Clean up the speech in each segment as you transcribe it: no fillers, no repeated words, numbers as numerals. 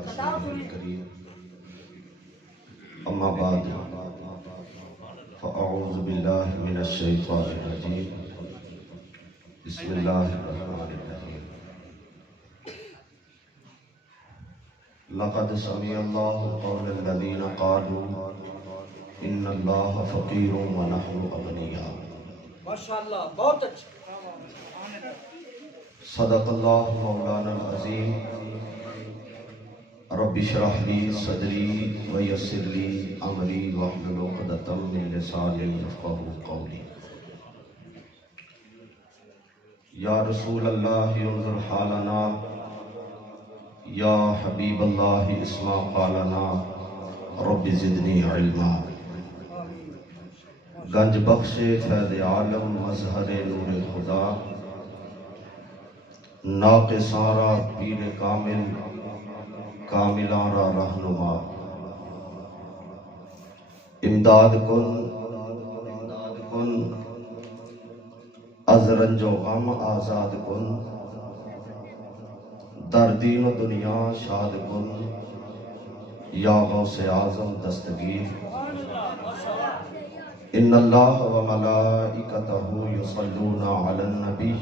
رسوله الكريم أما بعد فأعوذ بالله من الشيطان الرجيم بسم الله الرحمن الرحيم لقد سمع الله قول الذين قالوا إن الله فقير ونحن أغنياء ماشاءاللہ بہت اچھا صدق اللہ مولانا العظیم رب اشرح لي صدری ویسر لي امری واحلل عقدۃ من لسانی یفقهوا قولی یا رسول اللہ انظر حالنا یا حبیب اللہ اسمع قالنا رب زدنی علما گنج بخش فیض عالم مظہر نور خدا ناقصاں را پیر کامل کاملاں را رہنما امداد کن از رنج و غم آزاد کن در دین و دنیا شاد کن یا غوث اعظم دستگیر ان اللہ و ملائکتہ یصلون علی النبی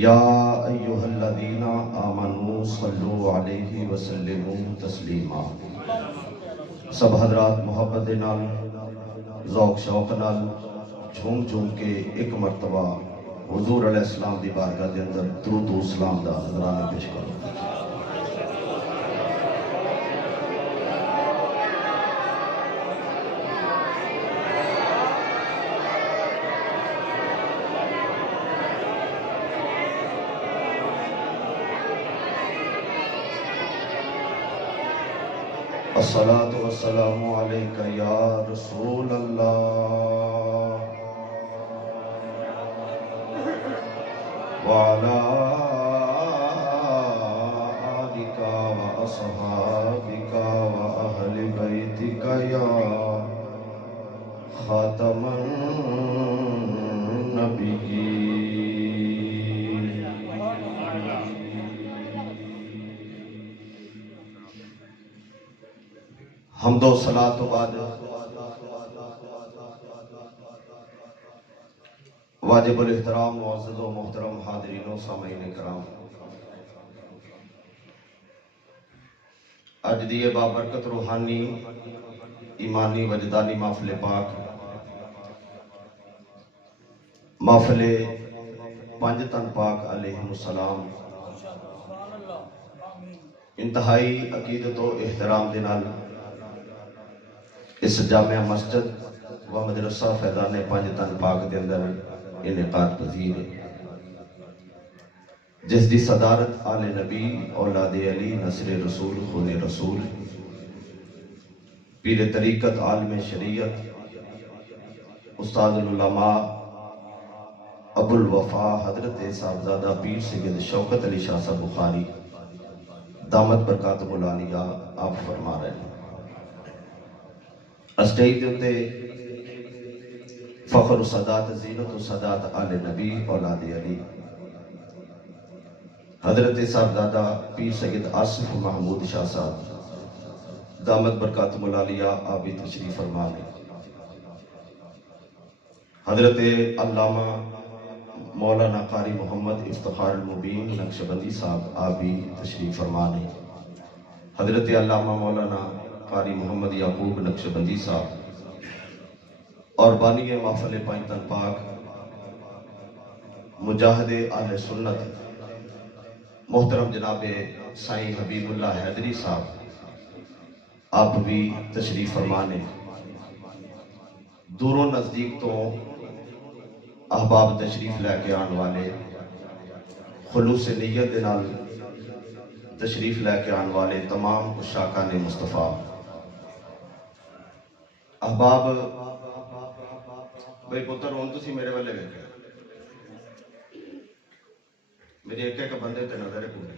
یا ایہا الذین آمنوا صلوا علیہ وسلموا تسلیما سب حضرات محبت نال ذوق شوق نال جھوم جھوم کے ایک مرتبہ حضور علیہ السلام دی بارگاہ دے اندر درود و سلام دا نذرانہ پیش کرو الصلاة والسلام علیکہ یا رسول اللہ وعلا آلک و اصحابک و اہل بیتک یا خاتم النبیین حمد و صلاۃ و بعد واجب الاحترام معزز و محترم حاضرین و سامعین کرام، اج دی بابرکت روحانی ایمانی وجدانی محفل پاک محفل پنج تن پاک علیہم السلام انتہائی عقیدت و احترام دے نال اس جامعہ مسجد و مدرسہ فیضان پنج تن پاک دے اندر انعقاد پذیر ہے، جس دی صدارت آل نبی اولاد علی نصر رسول خون رسول پیر طریقت عالم شریعت استاد العلماء ابو الوفا حضرت صاحبزادہ پیر سید شوکت علی شاہ صاحب بخاری دامت برکاتہ العالیہ آپ فرما رہے ہیں۔ اسٹیج دیتے فخر و صدات زینت و صدات آل نبی اولاد علی حضرت صاحبزادہ پیر سید آصف محمود شاہ صاحب دامت برکاتہ العالیہ آپ بھی تشریف فرما لیں۔ حضرت علامہ مولانا قاری محمد افتخار المبین نقشبندی صاحب آپ بھی تشریف فرما لیں۔ حضرت علامہ مولانا قاری محمد یعقوب نقشبندی صاحب اور بانی محفل پنج تن پاک مجاہد اہل سنت محترم جناب سائیں حبیب اللہ حیدری صاحب آپ بھی تشریف فرمانے۔ دوروں نزدیک تو احباب تشریف لے کے آن والے، خلوص نیت دے نال تشریف لے کے آن والے تمام عشاقان مصطفیٰ احباب بھائی پتر ہوں تسی میرے والے ویکھے میری ایک ایک بندے تے نظر پوری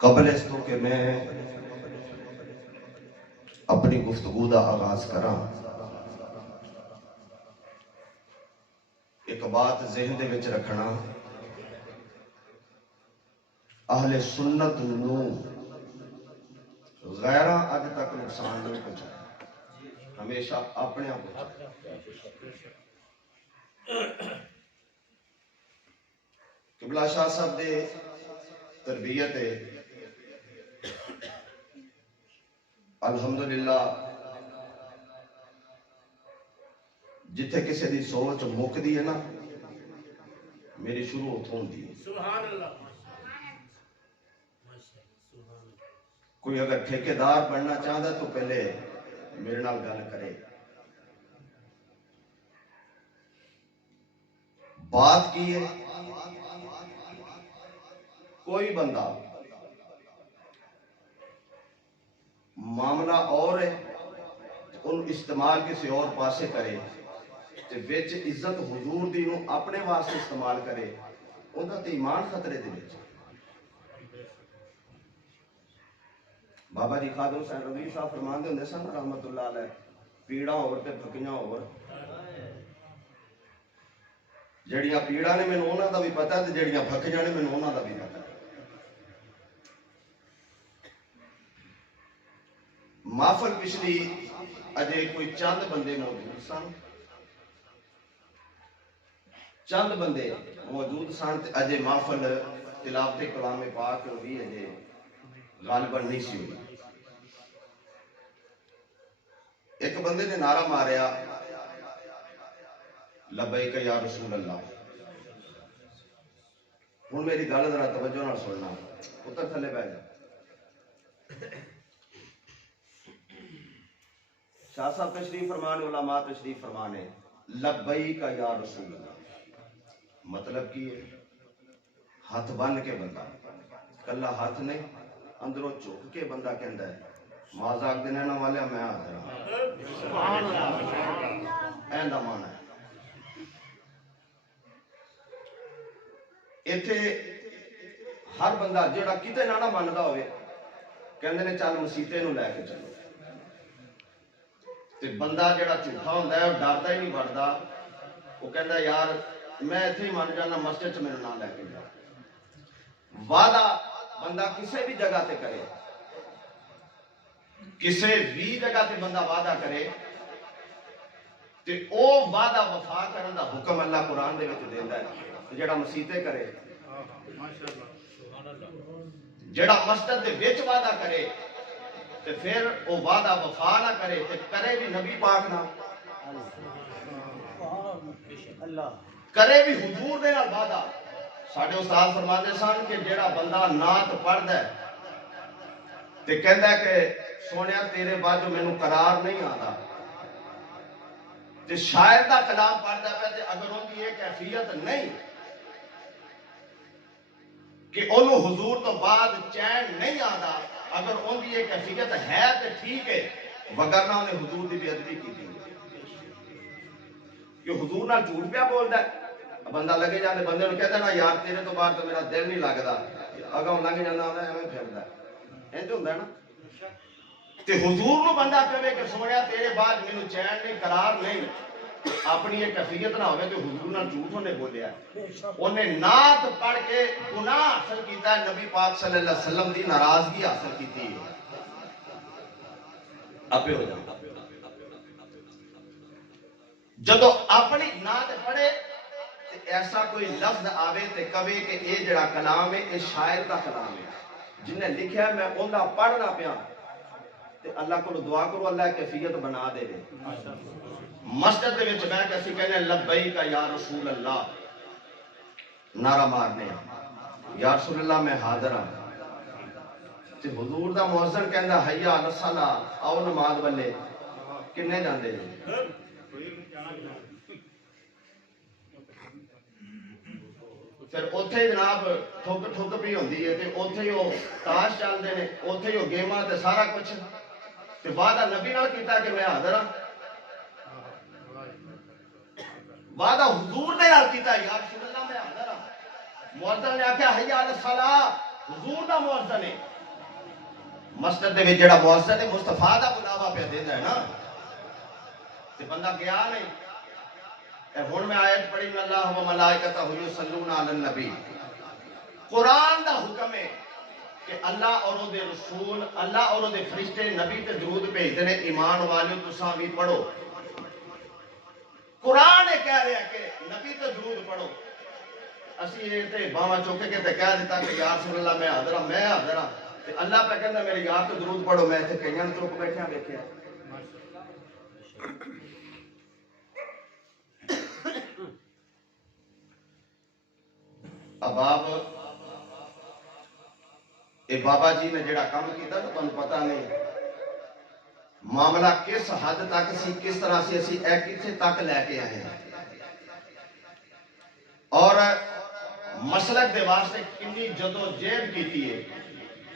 قبل اس تو کہ میں اپنی گفتگو دا آغاز کراں، ایک بات ذہن دے وچ رکھنا، اہل سنت نو غیراں اج تک نقصان نہیں پہنچایا، ہمیشہ اپنے آپ پہنچایا۔ قبلہ شاہ صاحب دے تربیت الحمدللہ جتھے کسی دی سوچ مکدی ہے نا، میری شروع اتھوں ہوندی ہے۔ سبحان اللہ۔ کوئی اگر ٹھیکیدار بننا چاہتا تو پہلے میرے نال گل کرے۔ بات کی ہے کوئی بندہ معاملہ اور ہے ان استعمال کسی اور پاسے کرے تے وچ عزت حضور دی نو اپنے واسطے استعمال کرے، اوندا تے ایمان خطرے دے وچ۔ بابا جی خادم حسین رضوی صاحب فرماندے ہوندے سن رحمت اللہ علیہ، پیڑاں اور تے پھکیاں اور، جڑیاں پیڑاں نے مینوں انہاں دا بھی پتہ تے جڑیاں پھکیاں نے مینوں انہاں دا بھی پتہ۔ محفل پچھلی اجے کوئی چند بندے موجود سن، چند بندے موجود سن تے اجے محفل تلاوت کلام پاک بھی اجے غالباً نہیں سی ہوئی۔ ایک بندے نے نعرہ ماریا لبیک یا رسول اللہ۔ ہن میری گل ذرا توجہ نال سننا، اتر تھلے بیٹھ جا۔ شاہ صاحب تشریف فرمانے، علماء تشریف فرمانے، لبیک یا رسول اللہ مطلب کی ہے؟ ہاتھ بن کے بندہ، کلا ہاتھ نہیں، اندروں چوک کے بندہ کہندا ہے معاذ آگ دینے نہ والے میں حاضر ہوں۔ این دا مانا ہے۔ ایتھے ہر بندہ جڑا کتے نہ مندا ہوئے کہندے نے چل مسیتے نو لے کے چلو، تے بندہ جڑا جھوٹا ہوندا ہے وہ ڈردا ہی نہیں بڑھدا، وہ کہندا یار میں ایتھے ہی من جانا، مسجد چ میرے نہ لے کے جا۔ وعدہ بندہ کسی بھی جگہ تے کرے، کسی بھی جگہ تے بندہ وعدہ کرے تے او وعدہ وفا کرن دا حکم اللہ قرآن دے وچ دیندا ہے۔ جڑا مسیتے کرے، جڑا مسجد دے وچ وعدہ کرے تے پھر او وعدہ وفا نہ کرے تے کرے بھی نبی پاک نہ، کرے بھی حضور دے نال وعدہ۔ ساڈے استاد فرماندے سن کہ جڑا بندہ نعت پڑھدا ہے تے کہندا ہے کہ سونیا تیرے بعد جو مینوں قرار نہیں آتا، تے شاعر دا کلام پڑھدا پیا تے اگر ان کی یہ کیفیت نہیں کہ انہوں حضور تو بعد چین نہیں آتا، اگر ان کی یہ کیفیت ہے تے ٹھیک ہے، وگرنہ انہیں حضور دی بے ادبی کی تھی کہ حضور نال جھوٹ پیا بولدا ہے۔ بندہ لگے جاندے بندے نوں کہدا نا یار تیرے تو بعد تو میرا دل نہیں لگدا، اگوں لنگ جاندا ہوندا ایویں پھردا ہے، انج ہوندا ہے نا۔ تے حضور نو بندہ کہے کہ سونیا تیرے بعد مینوں چین نہیں، قرار نہیں، اپنی یہ کیفیت نہ ہوئے کہ حضور نال جھوٹ ہونے بولیا ہے، انہیں نعت پڑھ کے گناہ حاصل کیتا ہے، نبی پاک صلی اللہ علیہ وسلم دی ناراضگی حاصل کیتی ہے۔ اپے ہو جاتا جدو اپنی نعت پڑھے ایسا کوئی لفظ آوے تے کہے کہ اے جڑا کلام ہے اے شاعر دا کلام ہے، جن نے لکھیا ہے میں اوندا پڑھنا پیا، تے اللہ کو دعا کرو اللہ کیفیت بنا دے دے۔ مسجد دے وچ بیٹھ کے اسی کہنے لبیک یا رسول اللہ، نعرہ مارنے یا رسول اللہ میں حاضر ہوں، تے حضور دا مؤذن کہندا حی علی الصلاۃ، آؤ نماز والے، کنے جاندے ہیں؟ پھر اوتھے ہی جناب ٹھک بھی ہوندی ہے تے اوتھے ہی وہ تاش چلدے نے، اوتھے ہی وہ گیماں تے سارا کچھ، تے وعدہ نبی نال کیتا کہ میں حاضر ہاں، وعدہ حضور نے نال کیتا یا رسول اللہ میں حاضر ہاں۔ مؤذن نے آکھیا حی علی الصلاۃ، حضور دا مؤذن ہے، مسجد دے وچ جڑا مؤذن ہے مصطفیٰ دا بلاوا پہ دیندا ہے نا، تے بندہ گیا نہیں، ہن میں آیت پڑھی ان اللہ و ملائکتہ یصلون علی النبی. قرآن دا حکم ہے کہ اللہ اور دے رسول، اللہ اور دے فرشتے نبی تے درود بھیجتے ہیں. ایمان والو تساں بھی پڑھو. قرآن کہہ رہا ہے کہ نبی تے درود پڑھو. اسی یہ تے باواں چوک کے تے کہہ دیتا کہ یا رسول اللہ میں حاضر ہوں، میں حاضر ہوں. تے اللہ پہ کہندا میرے یار تے درود پڑھو. میں تے کئیاں نوں چپ بیٹھا ویکھیا. اب آپ اے بابا جی نے جڑا کام کیتا تو تمہیں پتہ نہیں معاملہ کس حد تک سی، کس طرح سے اسی اے کتنے تک لے کے آئے ہیں. اور مسلک دے واسطے کنی جدو جہد کیتی ہے.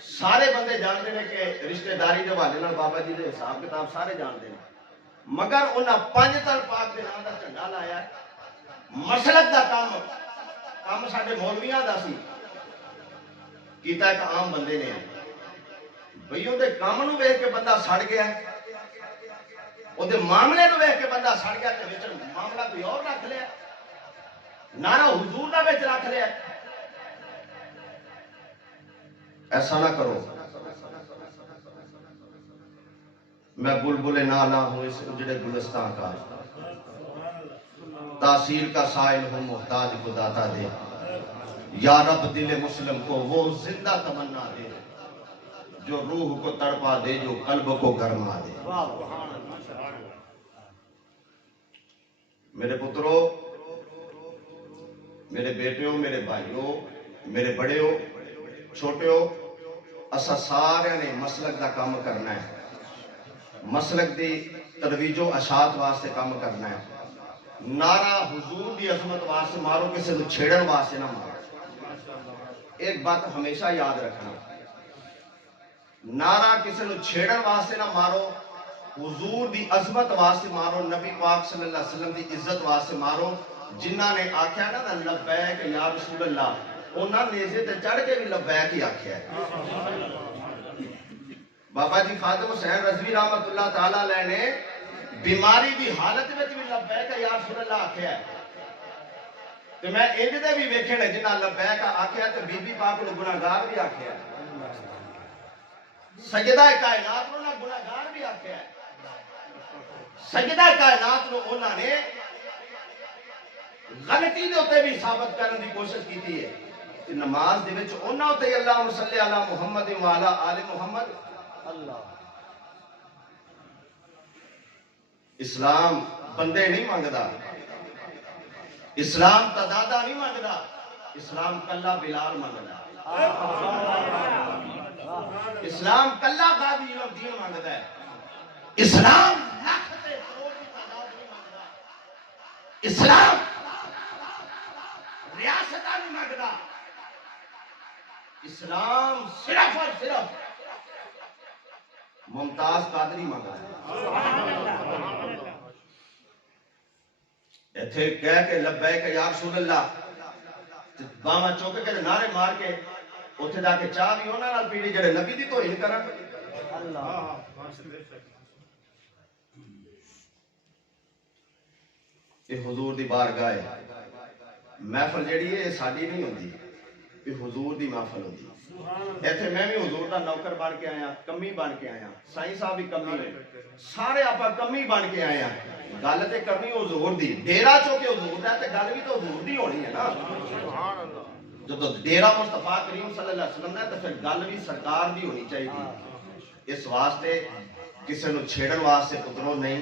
سارے بندے جانتے ہیں کہ رشتہ داری دے حوالے نال بابا جی دے حساب کتاب سارے جانتے ہیں، مگر انہاں پنج تل پاک دے نام دا جھنڈا لایا. مسلک دا کام ساڈے مولویاں دا سی، کیتا ایک عام بندے نے. بھئی وہ کام نو ویکھ کے بندہ سڑ گیا، وہ معاملے نو ویکھ کے بندہ سڑ گیا تے وچ معاملہ کوئی اور رکھ لیا، نعرہ حضور دا وچ رکھ لیا. ایسا نہ کرو. میں بلبل نالا ہوں اس اجڑے گلستان کا، تاثیر کا سائل ہوں محتاج کو داتا دے. یا رب دل مسلم کو وہ زندہ تمنا دے جو روح کو تڑپا دے، جو قلب کو گرما دے. میرے پترو، میرے بیٹیوں، میرے بھائیوں، میرے بڑیوں، چھوٹیوں، اسا سارے نے مسلک دا کام کرنا ہے. مسلک دی ترویج و اشاعت واسطے کام کرنا ہے. نعرہ حضور دی عظمت واسطے مارو، کسی کو چھیڑن واسطے نہ مارو. ایک بات ہمیشہ یاد رکھنا، نعرہ کسی کو چھیڑن واسطے نہ مارو، حضور دی عظمت واسطے مارو، نبی پاک صلی اللہ علیہ وسلم دی عزت واسطے مارو. جنہ نے آکھیا نا لبیک یا رسول اللہ، انہاں نیزے تے چڑھ کے بھی لبیک ہی آکھیا ہے. بابا جی خادم حسین رضوی رحمت اللہ تعالیٰ علیہ نے بیماری دی حالت میں بھی لبیک یا رسول اللہ آکھیا ہے. تو میں انج دے بھی ویکھے نے جنہ لبیک آکھیا ہے، تو بی بی پاک نو گناہگار بھی آکھیا ہے، سجدہ کائنات نو گناہگار بھی آکھیا ہے. سجدہ کائنات نو انہاں نے غلطی دے ہوتے بھی ثابت کرنے کی کوشش کی ہے کہ نماز دے وچ انہاں ہوتے اللہم صلی علی محمد وعلی آل محمد. اللہ اسلام بندے نہیں مانگدا، اسلام تدادہ نہیں مانگدا، اسلام کلا بلال مانگدا. اسلام کلا قاضی الدین مانگدا ہے. اسلام لاکھ تے کروڑ دی تعداد نہیں مانگدا. اسلام ریاست نہیں مانگدا. اسلام صرف اور صرف ممتاز قادری مانگدا ہے. ایتھے کہہ کے لبیک یا رسول اللہ باواں چوک کے نعرے مار کے اوتھے جا کے چاہ بھی انہاں نال پیڑی جڑے نبی دی توہین کرن. یہ حضور دی بارگاہ ہے. محفل جیڑی ہے یہ ساڈی نہیں ہوندی، یہ حضور دی محفل ہوندی. ایتھے میں بھی حضور دا نوکر بن کے آیا، کمی بن کے آیا، سائیں صاحب بھی کمی نے، سارے آپا کمی بن کے آیا. گل تے کرنی حضور دی. ڈیرا چوکے حضور دا تے گل بھی تو حضور دی ہونی ہے نا. جب ڈیرا مصطفیٰ کریم صلی اللہ علیہ وسلم دا تے پھر گل بھی سرکار دی ہونی چاہیے. اس واسطے کسی نو چھیڑن واسطے پترو نہیں،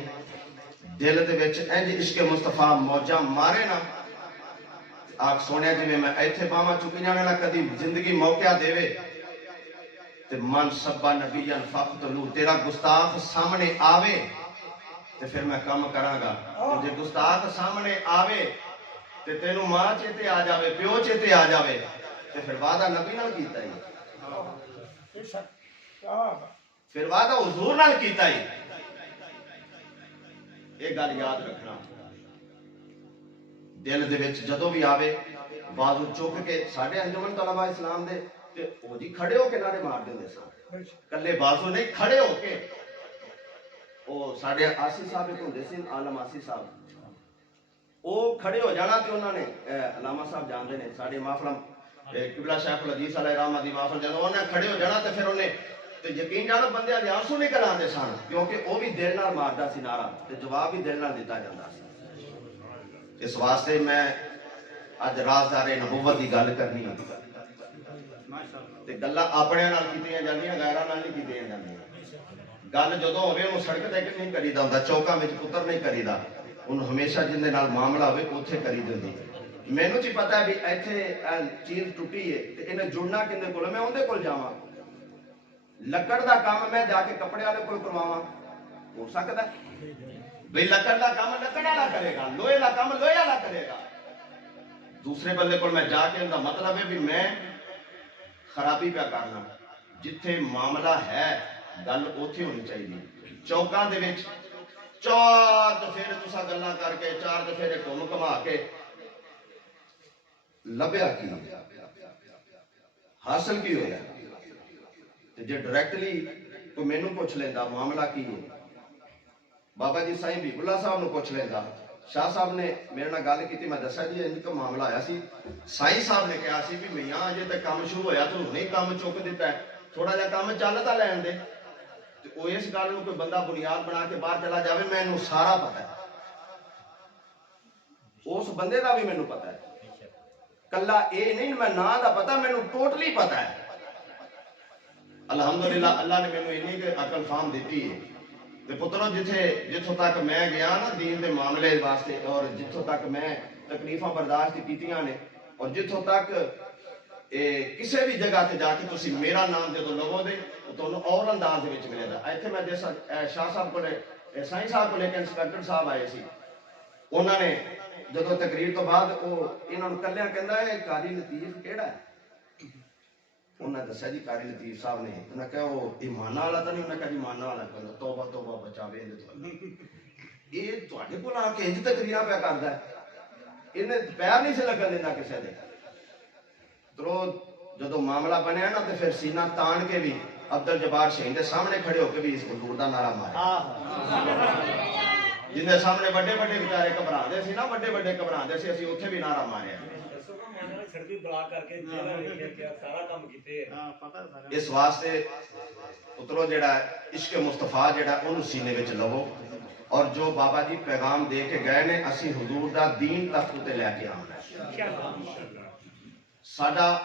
دل دے وچ انج عشق مصطفیٰ موجاں مارے نا. آگ سونے جی میں ایتھے باواں چکی جانے نا کدی زندگی موقع دے تے من سبا نبیان فقتلو، تیرا گستاخ سامنے آوے تے پھر میں کام کراں گا. جے گستاخ سامنے آوے تے تینوں ماں چیتے آ جاوے، پیو چیتے آ جاوے تے پھر وعدہ نبی نال کیتا ہی، پھر وعدہ حضور نال کیتا ہی. ایک گل یاد رکھنا، دل دے وچ جدوں بھی آوے بازو چک کے ساڈے انجمن طلباء اسلام دے تے او جی کھڑے ہو کے نعرے مار دیندے سن. کلے بازو نہیں، کھڑے ہو کے. او ساڈے آسی صاحب ہوندے سن، عالم آسی صاحب، وہ کھڑے ہو جانا تے انہوں نے علامہ صاحب جانتے ہیں ساڑے محفل قبلہ شیخ الحدیث علیہ رحمہ دی محفل جب انہوں نے کھڑے ہو جانا تے پھر انہیں تے یقین جانو بندے دے آنسو نکل آندے سن کیونکہ وہ بھی دل نال ماردا سی نعرہ تے جواب بھی دل نال دتا جاندا سی اس واسطے میں اج رازدار نبوت دی گل کرنی تے گلاں اپنے نال کیتیاں جاندیاں غیراں نال نہیں کیتیاں جاندیاں گل جدوں ہوے اونوں سڑک تے نہیں کریدا ہوندا چوکاں وچ پتر نہیں کریدا انہوں ہمیشہ جن دے نال معاملہ ہوئے اوتھے کری دیندی مینوں جی پتہ ہے بھی ایتھے چیز ٹوٹی ہے تے انہیں جڑنا کندے کول میں اون دے کول جاواں لکڑ دا کام میں جا کے کپڑے والے کول کرواواں ہو سکدا ہے بھئی لکڑ دا کام لکڑ والا کرے گا لوہے دا کام لوہے والا کرے گا دوسرے بندے کول میں جا کے ان دا مطلب ہے بھی میں خرابی پہ کرنا جتھے معاملہ ہے گل اوتھے ہونی چاہیے چوکاں دے وچ چار دفعے تسا گلاں کر کے چار دفعے گھوم گھما کے لبیا کی حاصل کی ہویا جے ڈائریکٹلی کوئی مینوں پوچھ لیندا معاملہ کی ہے بابا جی سائیں بھی اللہ صاحب نو پوچھ لیندا شاہ صاحب نے میرے نال گل کیتی میں دسیا جی انج کا معاملہ آیا سی سائیں صاحب نے کہا سی بھی میاں اجے تک کام شروع ہویا تو نہیں کام چک دیتا ہے تھوڑا جا کام چلتا لین دے وہ اس گل کوئی بندہ بنیاد بنا کے باہر چلا جاوے مینوں سارا پتہ ہے اس بندے دا بھی مینوں پتہ ہے کلا اے نہیں میں نا دا پتہ مینوں ٹوٹلی پتہ ہے الحمدللہ اللہ نے مینوں اتنی کہ عقل فہم دیتی ہے تے پترو جتھوں تک میں گیا نا دین دے معاملے واسطے اور جتھوں تک میں تکلیفاں برداشت کیتیاں نے اور جتھوں تک کسی بھی جگہ تے جا کے تسی میرا نام جدوں لو دے تو اور انداز دے وچ ملے گا ایتھے میں جیسا شاہ صاحب کولے سائیں صاحب کولے انسپیکٹر صاحب آئے سی انہوں نے جدوں تقریر تو بعد وہ انہوں نے کلیاں کہندا ہے قاری لطیف کیڑا ہے انہوں نے دسیا جی قاری لطیف صاحب نے انہوں نے کہا وہ ایمانہ والا تو نہیں انہوں نے کہا جی مانہ والا کہو توبہ توبہ بچاوے دے تو یہ تواڈے کول آ کے انج تقریراں پیا کردا ہے انہیں پیر نہیں سے لگن دینا کسے دے تو جدو معاملہ بنیا نا تو پھر سینہ تان کے بھی عبدل جبار شہین کے سامنے کھڑے ہو کے بھی اس حضور دا نعرہ مارا جن دے سامنے بڑے بڑے بیچارے گھبراندے سی نا بڑے بڑے گھبراندے سی اسی اوتھے بھی نعرہ ماریا اس واسطے اترو جڑا عشق مصطفیٰ جڑا انہوں سینے وچ لو اور جو بابا جی پیغام دے کے گئے نے اسی حضور دا دین تک تے لے کے آنا ساڈا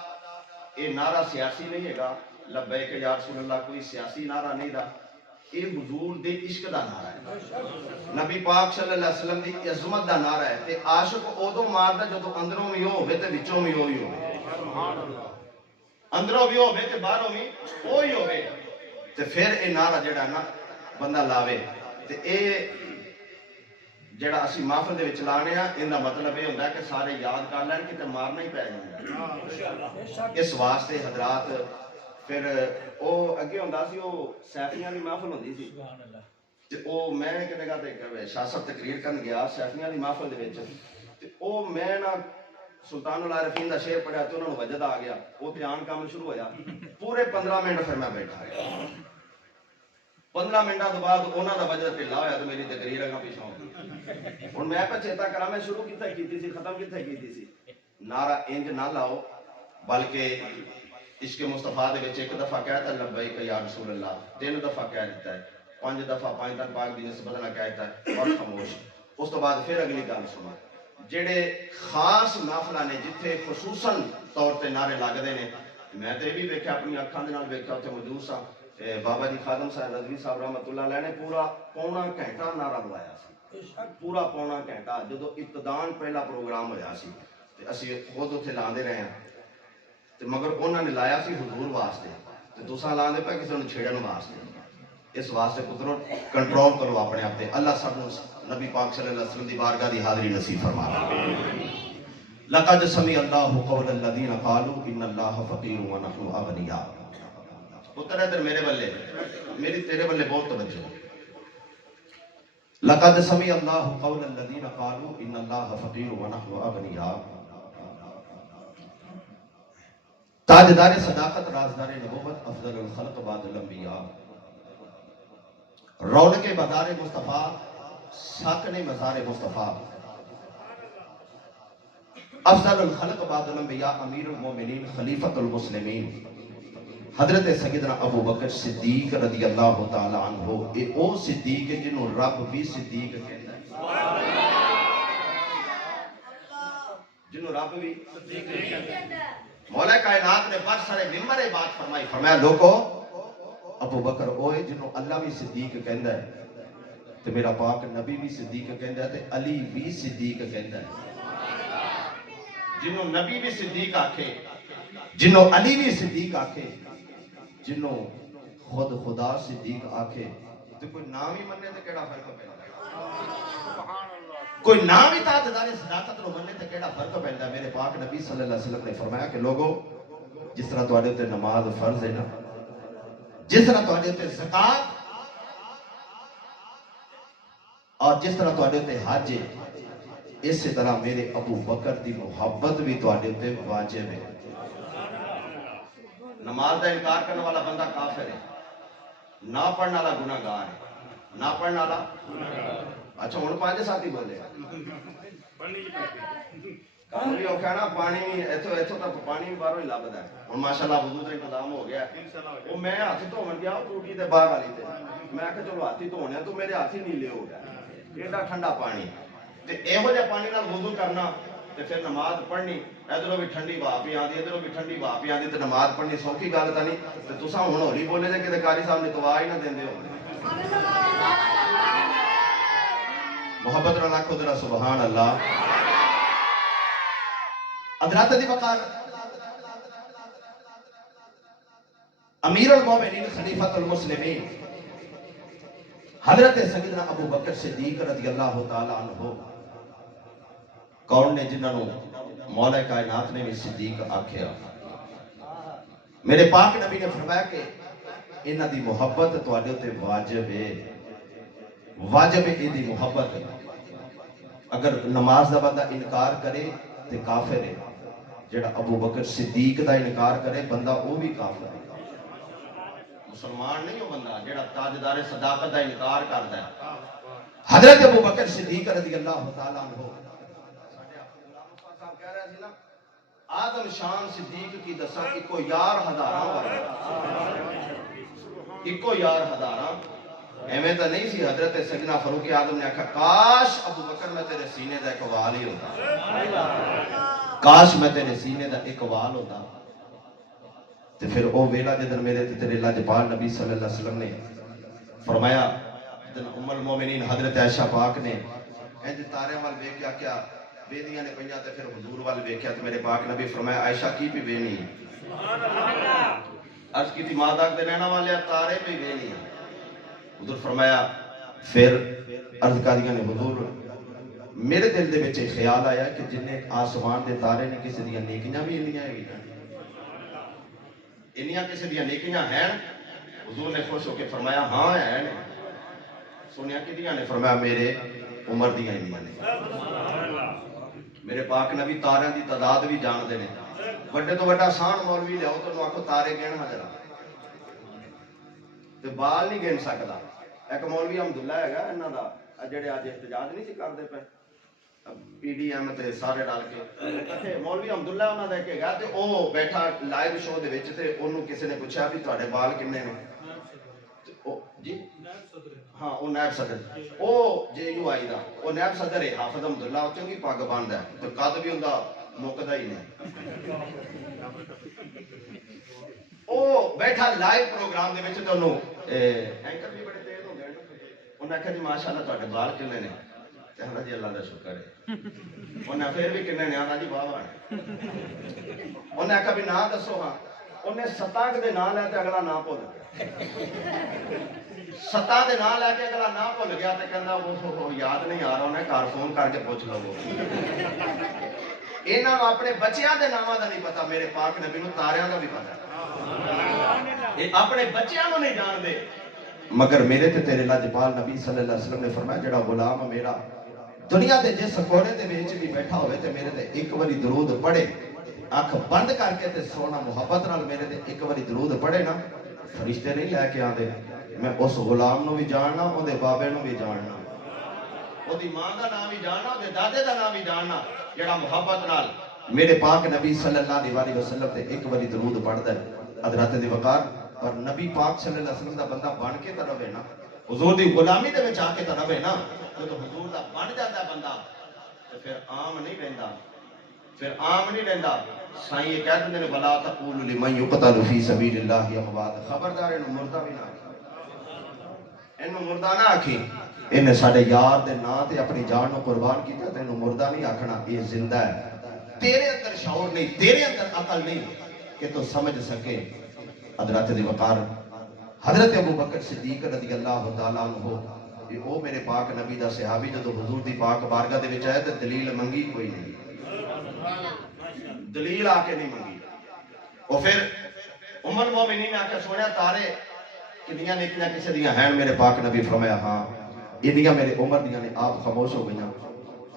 یہ نعرہ سیاسی نہیں ہے گا لبیک یا رسول اللہ کوئی سیاسی نعرہ نہیں دا یہ حضور دے عشق دا نعرہ ہے نبی پاک صلی اللہ علیہ وسلم دی عظمت دا نعرہ ہے تے عاشق ادو ماردا جدو اندروں بھی ہوے تے وچوں بھی ہوئی ہوے اندروں بھی ہوے تے باہروں بھی وہی ہوے تے پھر یہ نعرہ جڑا نا بندہ لاوے تے اے جڑا اسی محفل دے وچ لانے ہاں ان دا مطلب یہ ہوندا ہے کہ سارے یاد کر لین کہ تے مارنا ہی پے جاندا اس واسطے حضرات پھر او اگے ہوندا سی او سیفیاں دی محفل ہوندی سی تے او میں کدے تے شاہ صاحب تقریر کرن گیا سیفیاں دی محفل دے وچ تے او میں نا سلطان العارفین دا شعر پڑھیا تے انہاں نوں وجد آ گیا او دھیان کام شروع ہویا پورے 15 منٹ پھر میں بیٹھا رہا 15 منٹاں تو بعد انہاں دا وجد ٹھلا ہویا تے میری تقریر اگاں پیچھے ہو گئی ہن میں پچھتا کراں میں شروع کیتے کیتی سی ختم کیتے کیتی سی نعرہ انج نہ لاؤ بلکہ عشق مصطفیٰ دے وچ ایک دفعہ کہتا ہے لبیک یا رسول اللہ 3 دفعہ کہہ دیتا ہے 5 دفعہ 5 تک پاک دی نسبت نہ کہتا ہے اور خاموش اس تو بعد پھر اگلی گل سنا جڑے خاص محفلاں نے جتھے خصوصاً طور تے نعرے لگدے نے میں تے بھی ویکھیا اپنی اکھاں دے نال ویکھیا اوتھے موجود سا بابا جی خادم صاحب رضوی صاحب رحمۃ اللہ علیہ نے پورا پونا گھنٹہ نعرہ لوایا سی پورا پونا گھنٹہ جدو ابتدان پہلا پروگرام ہویا سی تے اسی خود اوتھے لاندے رہے ہیں تے مگر انہوں نے لایا سی حضور واسطے تے تساں لاندے پے کسے نوں چھیڑن واسطے اس واسطے پترو کنٹرول کرو اپنے آپ تے اللہ سب نوں نبی پاک صلی اللہ علیہ وسلم دی بارگاہ دی حاضری نصیب فرمائے لقد سمع اللہ قول الذین قالوا ان اللہ فقیر ونحن اغنیاء پتر ادھر میرے بلے میری تیرے بلے بہت توجہ لقد سمع اللہ قول الذین قالوا ان اللہ فقیر ونحن اغنیاء تاجدار صداقت رازدار نبوت افضل الخلق بعد الانبیاء رونق بازار مصطفیٰ ساکن مزار مصطفیٰ افضل الخلق بعد الانبیاء امیر المومنین خلیفۃ المسلمین حضرت سیدنا ابو بکر صدیق رضی اللہ تعالی عنہ اے او صدیق جنہوں رب بھی صدیق کہتا ہے، جنہوں رب بھی صدیق کہتا ہے۔ مولا کائنات نے برسر ممبر بات فرمائی، فرمایا لوگو ابو بکر اوے جنہوں اللہ بھی صدیق کہتا ہے تے میرا پاک نبی بھی صدیق کہتا ہے تے علی بھی صدیق کہتا ہے۔ جنہوں نبی بھی صدیق آکھے، جنہوں علی بھی صدیق آکھے، جنہوں خود خدا صدیق آکھے، تو کوئی نام ہی مننے تے کیڑا فرق پیندا؟ کوئی نام ہی تاجدار صداقت نو مننے تے کیڑا فرق پیندا؟ میرے پاک نبی صلی اللہ علیہ وسلم نے فرمایا کہ لوگو جس طرح تواڈے تے نماز فرض ہے نا، جس طرح تواڈے تے زکات اور جس طرح تواڈے تے حج ہے، اسی طرح میرے ابو بکر دی محبت بھی تواڈے تے واجب ہے۔ نماز دا انکار کرنے والا بندہ کافر ہے، نہ پڑھنے والا گناہگار ہے، نہ پڑھنے والا اچھا ہن پانچ ساتھی بولے کام بھی اوکھا نا، پانی بھی ایتھوں تک پانی بھی باہروں ہی لبدا ہے۔ ہن ماشاءاللہ وضو دا انتظام ہو گیا وہ میں ہاتھ دھون گیا ٹوٹی تے باہر والی تے میں کہ چلو ہاتھ ہی دھونے تو میرے ہاتھ ہی نیلے ہو گئے، ایڈا ٹھنڈا پانی تے ایہو جہے پانی نال وضو کرنا تے پھر نماز پڑھنی، ادھروں بھی ٹھنڈی ہوا پی آندی ادھروں بھی ٹھنڈی ہوا پی آندی تے نماز پڑھنی سوکھی گل تا نہیں تے تساں ہن ہولی بولے تے کتے قاری صاحب نے دعا ہی نہ دیندے ہو۔ محبت نال آکھو ذرا سبحان اللہ۔ حضرات دی وقار امیر المومنین خلیفۃ المسلمین حضرت سیدنا ابو بکر صدیق رضی اللہ تعالی عنہ کون نے جنہوں مولا کائنات نے بھی صدیق آکھیا؟ میرے پاک نبی نے فرمایا کہ انہاں دی محبت تواڈے تے واجب ہے، واجب ہے دی محبت۔ اگر نماز دا بندہ انکار کرے تے کافر ہے، جڑا ابو بکر صدیق دا انکار کرے بندہ وہ بھی کافر ہے، مسلمان نہیں ہو بندہ جڑا تاجدار صداقت دا انکار کردا ہے۔ حضرت ابو بکر صدیق رضی اللہ تعالی عنہ صاحب کہہ رہے تھے نا آدم شان صدیق کی دساں اکو یار ہزاراں ورگا، اکو یار ہزاراں ایویں تو نہیں سی۔ حضرت سیدنا فاروق اعظم نے کہا کاش ابو بکر میں تیرے سینے دا ایک وال ہی ہوتا، کاش میں تیرے سینے دا ایک وال ہوتا۔ تے پھر او ویلا جدن میرے تے تیرے لاجپال نبی صلی اللہ علیہ وسلم نے فرمایا، جدن ام المومنین حضرت عائشہ پاک نے انج تارے وال ویکھیا کیا بیدیاں نے پئیاں تے پھر حضور وال ویکھیا تے میرے پاک نبی فرمایا عائشہ کی بھی وینی؟ عرض کی تھی ماداک دے رہنا والے تارے بھی وینی؟ حضور فرمایا پھر عرض کردیاں نے حضور میرے دل دے وچ خیال آیا کہ جنہیں آسمان دے تارے نے کسی دیاں نیکیاں بھی انیاں ہیں، انیاں کسی دیاں نیکیاں ہیں؟ حضور نے خوش ہو کے فرمایا ہاں ہیں۔ سنیا کی دیاں نے؟ فرمایا میرے عمر دیاں انیاں نے۔ میرے پاک نبی تاریاں دی تعداد بھی جان دے نے، بڑے تو بڑا سان مولوی لیاؤ تو انہوں آکھو تارے گن حضرہ تے بال نہیں گن سکدا۔ ایک مولوی حمداللہ ہے گا انہاں دا جڑے اج احتجاج نہیں سی کردے پے پی ڈی ایم تے سارے ڈال کے مولوی حمداللہ انہاں دا کہ گا تے او بیٹھا لائیو شو دے وچ تے اونوں کسی نے پوچھا بھی تواڈے بال کنے نے؟ جی ہاں او نائب صدر او جے یو آئی دا او نائب صدر ہے حافظ حمداللہ او چنگی پگ باندا ہے تے قد بھی ہوندا مکدا ہی نہیں۔ او بیٹھا لائیو پروگرام دے وچ تے اونوں اینکر بھی بڑے تیز ہو گئے، انہاں کہا جی ماشاءاللہ تواڈے بال کنے نے؟ کہنا جی اللہ دا شکر ہے۔ انہیں پھر بھی کنے نے؟ آنا جی بابا نے۔ انہیں کہا بھی نام دسو ہاں، انہیں ستاں دے نام لے تے اگلا نام بھول گیا، ستاں دے نام لے کے اگلا نام بھول گیا تے کہندا وہ یاد نہیں آ رہا، انہیں گھر فون کر کے پوچھ لو۔ انہاں نوں اپنے بچیاں دے ناماں دا نہیں پتا، میرے پاک نبی نوں تاریاں دا بھی پتا، یہ اپنے بچیاں نوں نہیں جان دے۔ مگر میرے تے تیرے لاجپال نبی صلی اللہ علیہ وسلم نے فرمایا جڑا غلام میرا دنیا دے جس کونے دے وچ بھی بیٹھا ہوئے تے میرے تے ایک واری درود پڑھے، اکھ بند کر کے تے سونا محبت نال میرے تے ایک واری درود پڑھے نا، فرشتے نہیں لے کے آندے، میں اس غلام نو بھی جاننا، او دے بابے نو بھی جاننا، او دی ماں دا نام بھی جاننا، او دے دادے دا نام بھی جاننا، جڑا محبت نال میرے پاک نبی صلی اللہ علیہ وسلم تے ایک باری درود پڑھدا ہے حضرت دی وقار اور نبی پاک صلی اللہ علیہ وسلم دا بندہ بن کے تے رہے نا حضور دی غلامی دے وچ آ کے تے رہے نا جدوں حضور دا بن جاندا بندہ تے پھر عام نہیں رہندا سائیں یہ کہہ دے نے بلا تقول لمن يقتل فی سبیل اللہ اموات خبردار اینو مردہ بھی نہ اینو مردہ نہ آکھی انہیں ساڑے یار دے نا تے اپنی جان نو قربان کیتا تے اینو مردہ نہیں آکھنا یہ زندہ ہے تیرے اندر شعور نہیں تیرے اندر عقل نہیں کہ تو سمجھ سکے حضرت دی وقار حضرت ابو بکر صدیق رضی اللہ تعالیٰ عنہ یہ او میرے پاک نبی دا صحابی جدو حضور دی پاک بارگاہ دے وچ آئے تے دلیل منگی کوئی نہیں دلیل آ کے نہیں منگی اور پھر ام المومنین نے آکے سوڑیا تارے کنیاں نیکیاں کسی دیاں ہیں میرے پاک نبی فرمایا ہاں انیاں میرے عمر دیاں نے آپ خاموش ہو گئیاں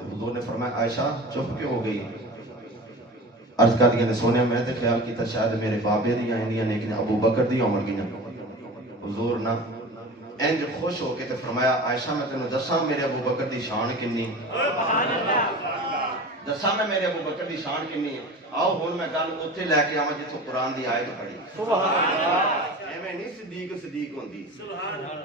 حضور نے فرمایا عائشہ چپ کیوں ہو گئی عرض کر دیا نے سونے میں تے خیال کیتا شاید میرے بابے دیاں انیاں نیکیاں ابو بکر دی عمر گئیاں حضور نا انج خوش ہو کے تے فرمایا عائشہ میں تینوں دساں میرے ابو بکر دی شان کنی دساں میں میرے ابو بکر دی شان کنی ہے آؤ ہن میں گل اوتھے لے کے آواں جتھوں قرآن دی آیت پڑھی سبحان اللہ ایویں نہیں صدیق ہوندی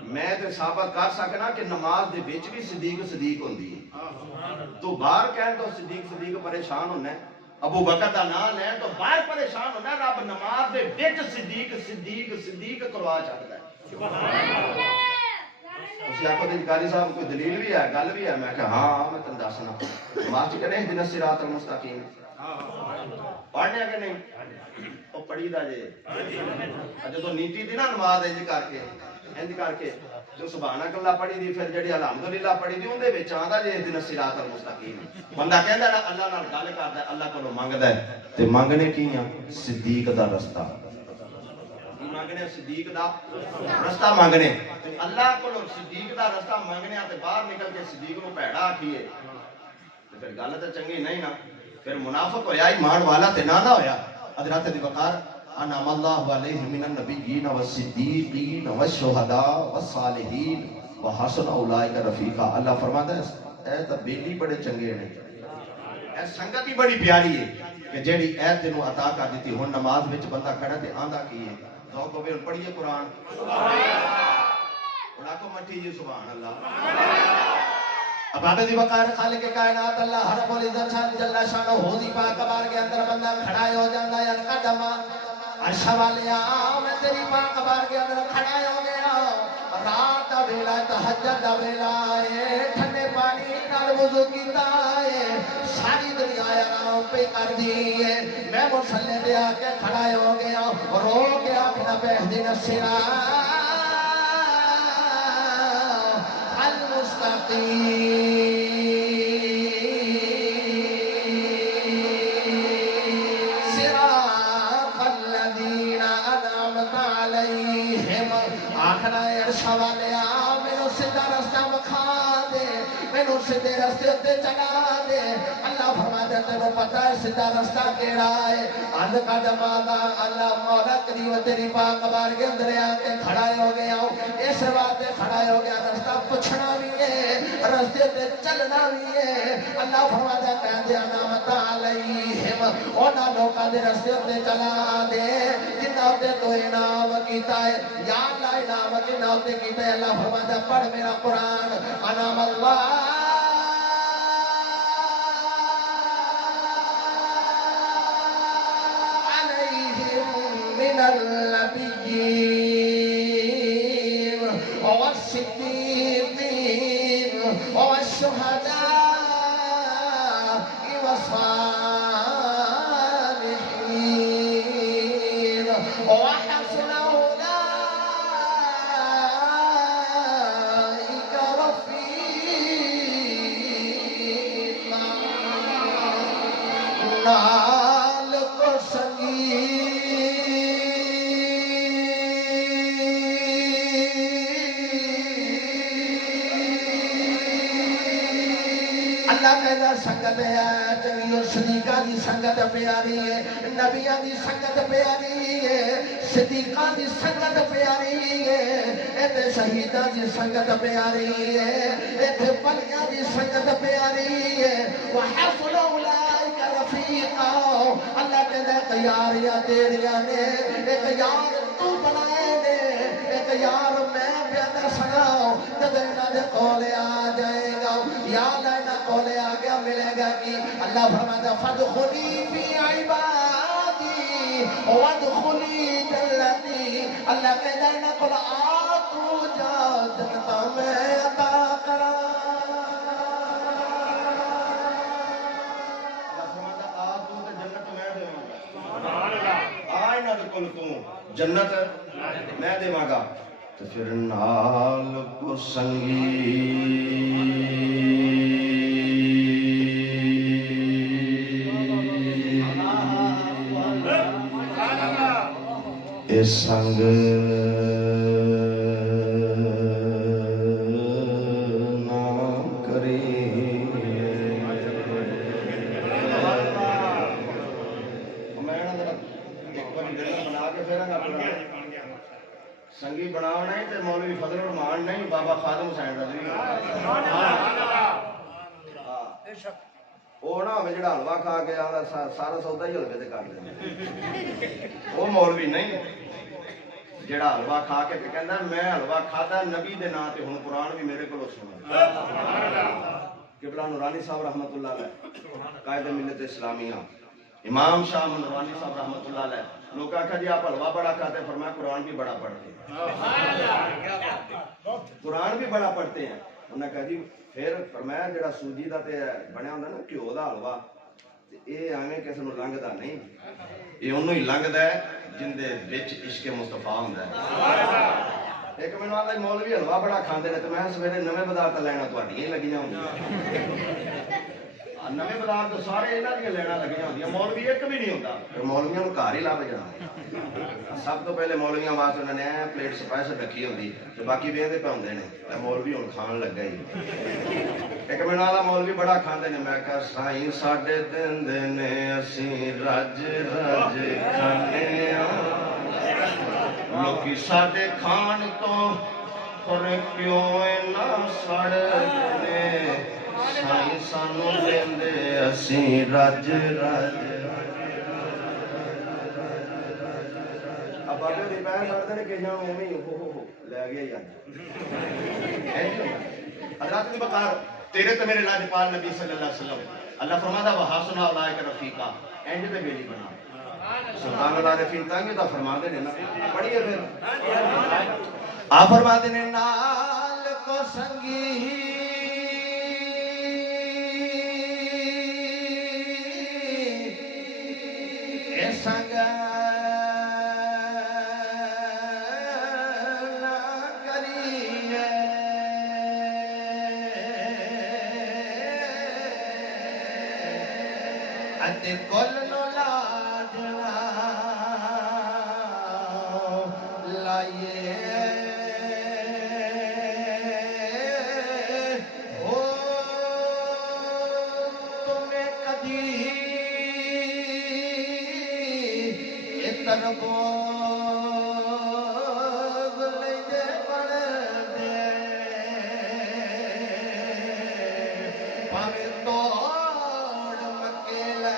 میں تے ثابت کر سکنا کہ نماز دے وچ بھی صدیق ہوندی ہے تو باہر کہن تو صدیق پریشان ہونا ہے ابو بکر دا نام لین تو باہر پریشان ہونا رب نماز دے وچ صدیق کروا چاہتا ہے سبحان اللہ اسی آنکھوں دے قاری صاحب کوئی دلیل بھی ہے گل بھی ہے میں کہا ہاں میں تن دسنا نماز کریں اهدنا الصراط المستقیم پڑھنے کہ نہیں وہ پڑھی دا جے جدوں نیتی دی نا نماز انج کر کے جو سبحانک اللہ پڑھی دی پھر جڑی الحمدللہ پڑھی دی اون دے وچ آندا جے اهدنا الصراط المستقیم بندہ کہندا اللہ نال گل کردا ہے اللہ کولوں منگدا ہے تے منگنے کی ہیں صدیق دا رستہ مانگنے صدیق دا رستہ مانگنے اللہ کو صدیق دا رستہ مانگنے تے باہر نکل کے صدیق نو پیڑا آکھیے پھر گل تے چنگی نہیں نا پھر منافق ہویا ایمان والا تے نہ ہویا حضرت دی وقار انعم اللہ علیہ من النبیین والصدیقین والشہداء والصالحین وحسن اولئک رفیقا اللہ فرماتا ہے اے تے بیلی بڑے چنگے نے اے سنگت ہی بڑی پیاری ہے کہ جیڑی اے تینوں عطا کر دیتی ہن نماز وچ بندہ کھڑا تے آندا کی ہے تو کو بھی پڑھیے قرآن سبحان اللہ اڑا کو مٹی جی سبحان اللہ اب آبے دی وقار خالق کائنات اللہ رب العزت جل شانہ ہو دی پاک بار کے اندر بندہ کھڑا ہو جاندا ہے قدم عرش والیا میں تیری پاک بار کے اندر کھڑا ہو گیا رات دا ویلا تہجد دا ویلا اے ٹھنڈے پانی نال وضو کیتا اے ساری دنیا آرام پہ کر دی ہے میں مصلی دے آ کے کھڑا ہو گیا رو کے آخنا بہدین الصراط المستقیم صراط الذین انعمت علیہم آخنا عرش والیا میرے سیدھا رستہ مکھا دے میرے سیدھے رستے تے چلا دے اللہ فرماتا ہے تیرے پتہ ہے سیدھا رستہ کیڑا ہے اند قدم آگا اللہ مولا کریم تیری پاک بار کے اندر آ کے کھڑا ہو گیا اس بات کھڑا ہو گیا رستہ پوچھنا بھی ہے رستے تے چلنا بھی ہے اللہ فرماتا ہے کہہ دے انعمت علیہم اونا لوکاں دے رستے تے چلا دے جنہاں تے تو انعام کیتا ہے یا اللہ انعام کے نام تے کیتا ہے اللہ فرماتا ہے پڑھ میرا قرآن انعام اللہ من النبيين والصديقين والشهداء والصالحين وحسن أولئك رفيقا نال کو سنگی اللہ کہتا سنگت ہے چنگی صدیقہ دی سنگت پیاری ہے نبیہ دی سنگت پیاری ہے صدیقہ دی سنگت پیاری ہے ایتے شہیدہ دی سنگت پیاری ہے ایتے ولیاں دی سنگت پیاری ہے وحسن اولئک رفیقا اللہ کہتا ہے تیاریاں تیریاں نے ایک یار تو بنائے نے ایک یار میں پیدا سناؤ جب انہاں دے کولے آ جائے گا یا اللہ کولے آ گیا ملے گا کہ اللہ فرماتا فادخلی فی عبادی وادخلی جنتی اللہ کہتا ہے نہ کول آ تو جا جنتا میں عطا کرا جنت میں دے ماں تو پھر نال کو سنگی اے سنگ نہ کری سنگی بناؤ نہیں تے مولوی فضل الرحمان نہیں بابا خادم حسین رضوی وہ نہ ہوئے جڑا حلوہ کھا کے سارا سودا ہی حلوے تے کر دیں وہ مولوی نہیں جڑا حلوہ کھا کے کہندا میں حلوہ کھادا نبی دے نام تے ہن قرآن بھی میرے کولوں سنو قبلہ نورانی صاحب رحمۃ اللہ علیہ قائد ملت اسلامیہ امام شاہ نورانی صاحب رحمۃ اللہ علیہ لوگ کہا جی آپ حلوہ بڑا کھاتے ہیں فرمایا قرآن بھی بڑا پڑھتے ہیں قرآن بھی بڑا پڑھتے ہیں انہوں نے کہا جی پھر فرمایا جڑا سوجی دا تے بنیا ہوندا نا گھیو دا حلوہ اے ایویں کسے نوں لنگدا نہیں اے اونوں ہی لنگدا ہے جن دے وچ عشق مصطفیٰ ہوندا ہے ایک مینوں آندا مولوی حلوہ بڑا کھاندے نے تے میں سویرے نویں بازار تے لینا تہاڈیاں ہی لگیاں ہوندیاں نویں بازار تو سارے انہاں دیاں لینا لگیاں ہوندیاں مولوی ایک بھی نہیں ہوندا مولویاں نوں گھر ہی لا بجانا سب تو پہلے مولویاں واسطے انہوں نے پلیٹ سپیشل رکھی ہوندی تے باقی ویندے پے ہوندے نے تے مولوی ہن کھان لگا ہی ایک مینوں آلا مولوی بڑا کھاندے نے میں کہا سائیں ساڈے دیندے نے اسی رج رج کھانے لوکی ساڈے کھان تو پر کیوں نہ سڑنے سائیں سانوں دیندے اسی رج رج بابے دی پیر لڑتے نے کہیں ایویں ہی ہو لے گیا ہی حضرات نے بکار تیرے تو میرے لاجپال نبی صلی اللہ علیہ وسلم اللہ فرماتا وحسن اولئک رفیقا اینج تے بیلی بنا سلطان العارفین تنگ دا فرماتے نے نا پڑھیے پھر آپ فرماتے نے نال کو سنگی اے سنگ کل نو لاجنا لائیے ہو تمہیں کبھی اتر بوگ لے پڑ دے پاوے توڑ مکیلا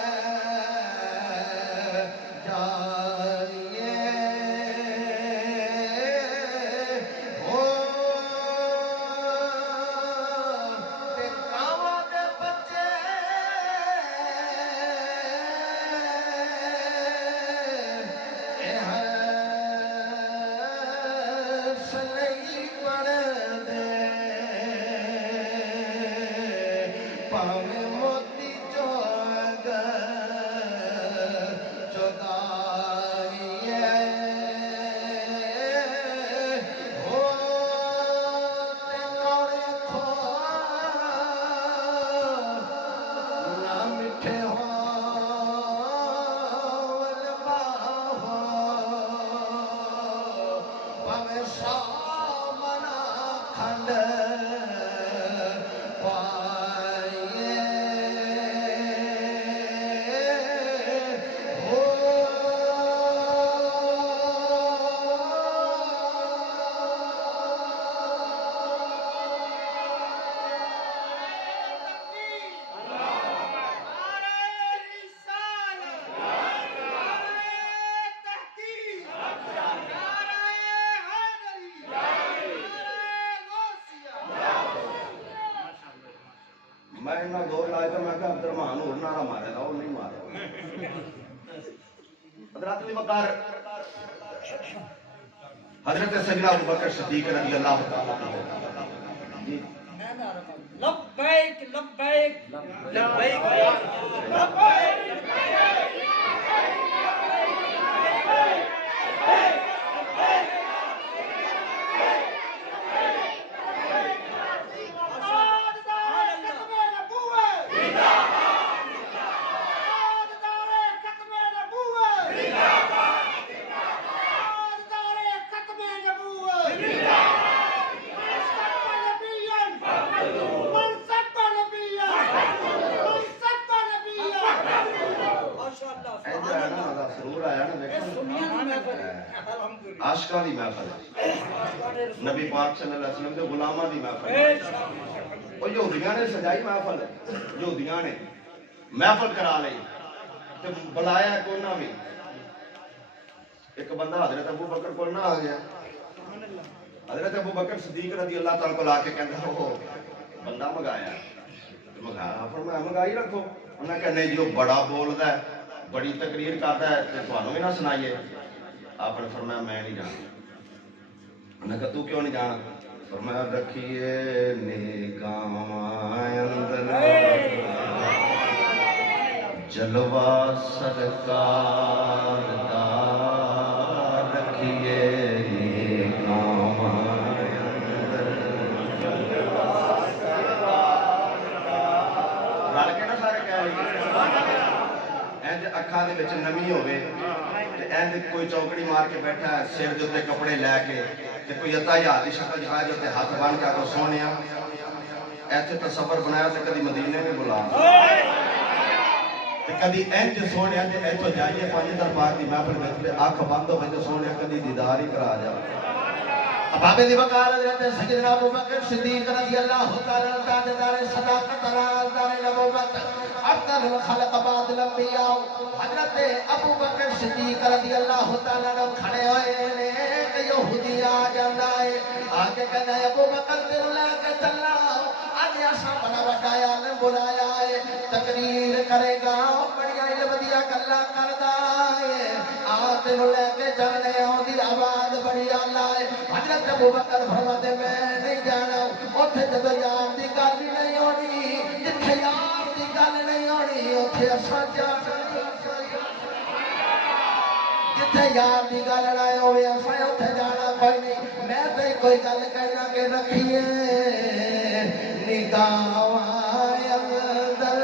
میں اتنا زور لایا تو میں کہا عبد الرحمان اور نعرہ مارے گا وہ نہیں مارا حضرات وقار حضرت سیدنا ابو بکر صدیق رضی اللہ تعالیٰ جی لبیک لبیک لبیک عاشقاں دی محفل نبی پاک صلی اللہ علیہ وسلم دے غلاماں دی محفل او یہودیاں نے سجائی محفل یہودیاں نے محفل کرا لئی تے بلایا کونا بھی ایک بندہ حضرت ابو بکر کول نہ آ گیا حضرت ابو بکر صدیق رضی اللہ تعالیٰ کو لا کے کہندا او بندہ منگایا منگایا فرمایا منگائی رکھو انہاں کہ نہیں جی وہ بڑا بولدا ہے بڑی تقریر کرتا ہے تے تھانوں بھی نہ سنائیے آپ نے فرمایا میں نہیں جانا انہوں نے کہا تو کیوں نہیں جانا فرمایا رکھیے نگاہ اندر جلوہ سرکار دا رکھیے نگاہ اندر رل کے نا سارے کہہ رہے ہیں اکھاں دے وچ نمی ہوے کوئی چوکڑی مار کے بیٹھا ہے سر جو تے کپڑے لے کے تے کوئی عطا یا دی شکل دکھایا جو تے ہاتھ بن کے آگے سونیا ایتھے تصور بنایا تے کدی مدینے نے بلا تے کدی انج سونیا تے ایتھوں جائیے پانچ دربار دی محفل وچ اکھ بند ہوے تے سونیا کدی دیدار ہی کرا جا بابے دی وقار حضرت سیدنا ابو بکر صدیق رضی اللہ تعالی عنہ تاجدار صداقت رازدار نبوت افضل الخلق بعد الانبیاء حضرت ابو بکر صدیق رضی اللہ تعالی عنہ کھڑے ہوئے نے کہ یہودی آ جاندا ہے آگے کہنا ہے ابو بکر دل لے کے چلا اج اساں بڑا وڈا عالم بلایا ہے تقریر کرے گا بڑی علم دیا گلاں کردا ہے آ تینوں لے کے چلنے اودی آواز بڑی اعلی ہے حضرت ابو بکر فرماتے میں نہیں جانا اوتھے جدوں یار دی گل نہیں ہونی جتھے یار دی گل نہیں ہونی اوتھے اساں جانا جتھے یار دی گل نہ ہوے اساں اوتھے جانا کوئی نہیں میں تے کوئی گل کہنا کہ رکھیے نگاہ اندر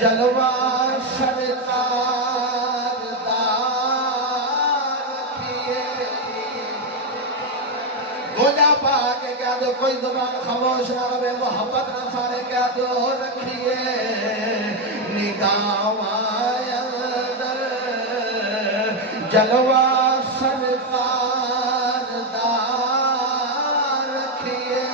جلوہ سرکار دا رکھیے گوجا پا کے کہہ دو کوئی زبان خاموش نہ رہے محبت نہ سارے کہہ دو رکھیے نگاہ اندر جلوہ سرکار دا رکھیے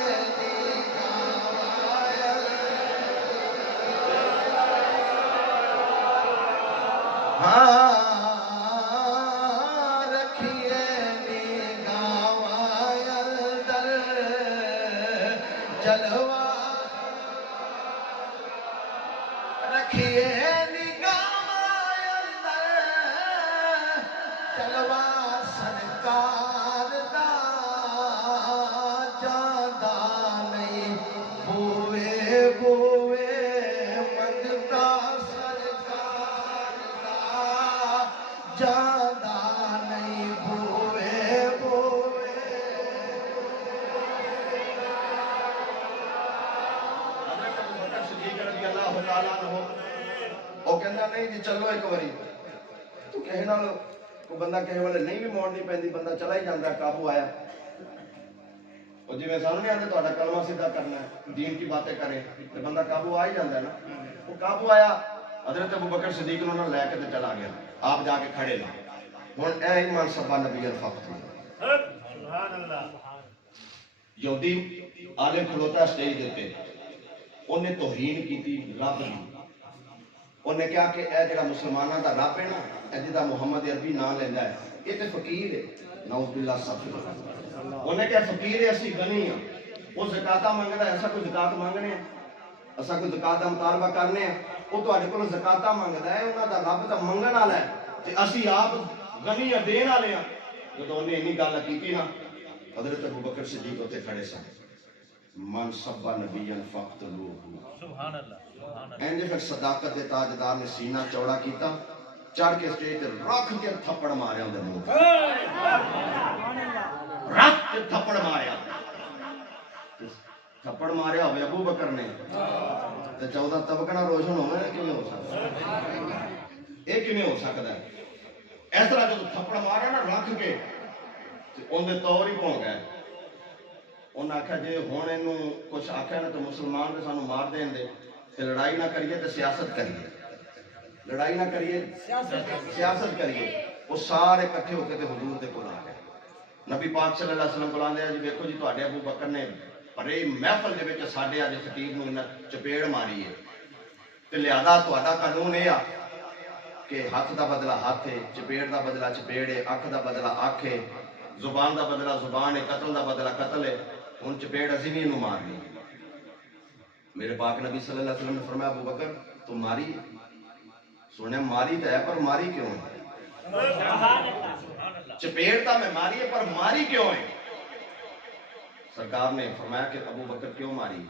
رکھیے نگاہ اندر جلوہ رکھیے نگاہ اندر جلوہ سرکار دا جاندا نہیں بوئے بوئے منگتا سرکار دا جاندا نہیں بوئے بوئے حضرت ابو بکر صدیق رضی اللہ تعالیٰ عنہ وہ کہندا نہیں جی چلو ایک واری تو کہے نال کوئی بندہ کہے والے نہیں بھی موڑنی پیندی بندہ چلا ہی جاندا قابو آیا اور جی میں سانو نہیں آتے تہاڈا کلمہ سیدھا کرنا ہے دین کی باتیں کریں تو بندہ قابو آ ہی جاندا ہے نا وہ قابو آیا حضرت ابو بکر صدیق نے انہوں نے لے کے تے چلا گیا آپ جا کے کھڑے نا ہن اے ہی منصبہ نبی الفقت سبحان اللہ یہودی عالم کھلوتا اسٹیج دیتے انہیں توہین کی تھی رب دی انہیں کہا کہ اے جڑا مسلمانوں دا رب ہے نا اے جدا محمد عربی نام لیندا ہے یہ تے فقیر ہے نعوذ باللہ استغفر انہیں کہا فقیر ہے اسی غنی ہاں وہ زکاتاں منگدا ہے ایسا کوئی زکات مانگنے ہیں اسا کوئی زکات دا مطالبہ کرنے ہیں وہ تواڈے کولوں زکاتاں منگدا ہے انہاں دا رب تا منگن والا ہے تے اسی آپ غنی دین والے ہاں جدوں انہیں اینی گل کیتی نا حضرت ابوبکر صدیق اتنے کھڑے سن من سبا نبیا فقتلوہ سبحان اللہ اینج پھر صداقت دے تاجدار نے سینہ چوڑا کیتا چڑھ کے سٹیج تے رکھ کے تھپڑ ماریا اندر منہ رکھ کے تھپڑ ماریا تھپڑ ماریا ہوئے ابو بکر نے تے 14 طبقہ روشن ہوئے کیویں ہو سکتا ہے یہ کیویں ہو سکتا ہے اس طرح جب تھپڑ ماریا نا رکھ کے اندر طور ہی پہنچ گئے انہیں آخیا جی ہوں یہ کچھ آخیا نا تو مسلمان تو سانو مار دیں دے تے لڑائی نہ کریے تو سیاست کریے لڑائی نہ کریے سیاست کریے وہ سارے کٹھے ہو کے تے حضور دے کول آ گئے نبی پاک صلی اللہ علیہ وسلم کول آندے جی ویکھو جی تواڈے ابو بکر نے پرے محفل دے وچ ساڈے اج خطیب نوں انہاں چپیڑ ماری ہے تے لہذا تہاڈا قانون یہ آ کہ ہاتھ دا بدلہ ہاتھ ہے چپیڑ دا بدلہ چپیڑ ہے اکھ دا بدلہ اکھ ہے زبان دا بدلہ زبان ہے قتل دا بدلہ قتل ہے ہن چپیڑ اسی نہیں انہوں مارنی میرے پاک نبی صلی اللہ علیہ وسلم نے فرمایا ابو بکر تو ماری سونے ماری تو ہے پر ماری کیوں ہے چپیڑ تا میں ماری ہے پر ماری کیوں ہے سرکار نے فرمایا کہ ابو بکر کیوں ماری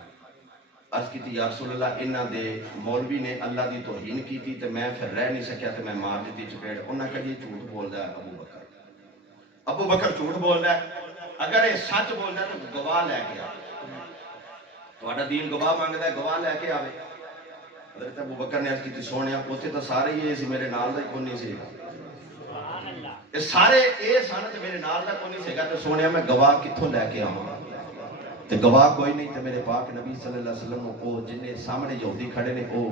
عرض کی تھی یا رسول اللہ انہاں دے مولوی نے اللہ دی توہین کی تھی تے میں پھر رہ نہیں سکیا تے میں مار دیتی چپیڑ انہاں کہا یہ جھوٹ بول رہا ہے ابو بکر جھوٹ بول رہا ہے اگر یہ سچ بول رہا ہے تو گواہ لے کے آ تہاڈا دین گواہ مانگدا ہے گواہ لے کے آوے حضرت ابو بکر نے عرض کی سونیا اوتھے تو سارے ہی سی میرے نال دا کوئی نہیں سی یہ سارے اے سن تے میرے نال دا کوئی نہیں سی گا تے سونیا میں گواہ کتھوں لے کے آواں تے گواہ کوئی نہیں تے میرے پاک نبی صلی اللہ علیہ وسلم او جنے سامنے یہودی کھڑے نے او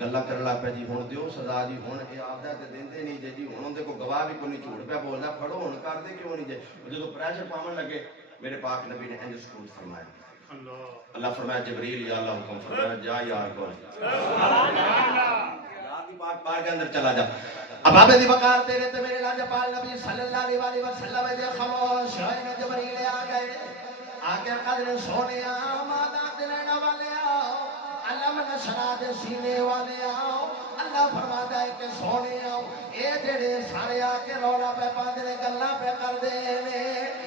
گلا کرن لگ پیا جی ہن دیو سزا جی ہن اے آپدا تے دیندے نہیں جی ہن اون دے کو گواہ بھی کوئی نہیں جھوٹ پیا بولدا پھڑو ہن کر دے کیوں نہیں جے جدوں پریشر پاون لگے میرے پاک نبی نے انج سکوت فرمایا اللہ فرمایا جبریل یا اللہ حکم فرمایا جا یار کو سبحان اللہ یار دی پاک پار کے اندر چلا جا اب ابے دی وقار تیرے تے میرے لاج پال نبی صلی اللہ علیہ وسلم دے خاموش ہوئے نے جبریل آ گئے آ کے قدر سونیا مادا دلنا والے آؤ علم نشرا دے سینے والے آؤ اللہ فرماتا ہے کہ سونے آؤ اے جڑے سارے آ کے رولا پہ پاندے نے گلاں پہ کر دے نے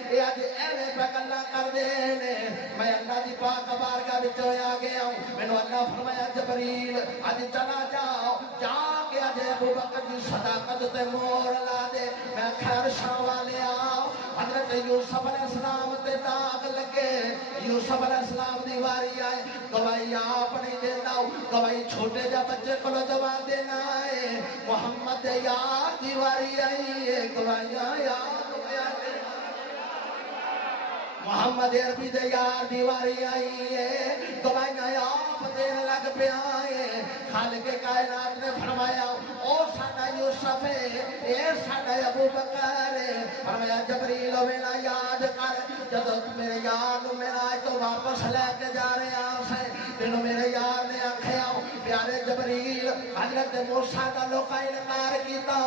اے اج ایویں پہ گلاں کر دے نے میں اللہ دی پاک بارگاہ وچ آ گیا ہوں مینوں اللہ فرمایا جبریل اج چلا جاؤ جا کے اج ابو بکر دی صداقت تے مہر لا دے میں خیر شاہ والے آؤ حضرت یوسف علیہ السلام تے داغ لگے یوسف علیہ السلام دی واری آئے گواہی آپ نہیں دینا گواہی چھوٹے جا بچے کو جواب دینا ہے محمد یار دی واری آئی ہے گواہیاں یاد محمد عربی دے یار دی واری آئی ہے گواہیاں آپ دین لگ پیا ہے خالق کائنات نے فرمایا او ساڈا یوسف ہے اے ساڈا ابو بکر ہے فرمایا جبریل میرا یاد کر جب میرے یار نو میرا تو واپس لے کے جا رہے ہیں تینوں میرے یار نے آکھیا پیارے جبریل حضرت موسیٰ دا لوکا انکار کیتا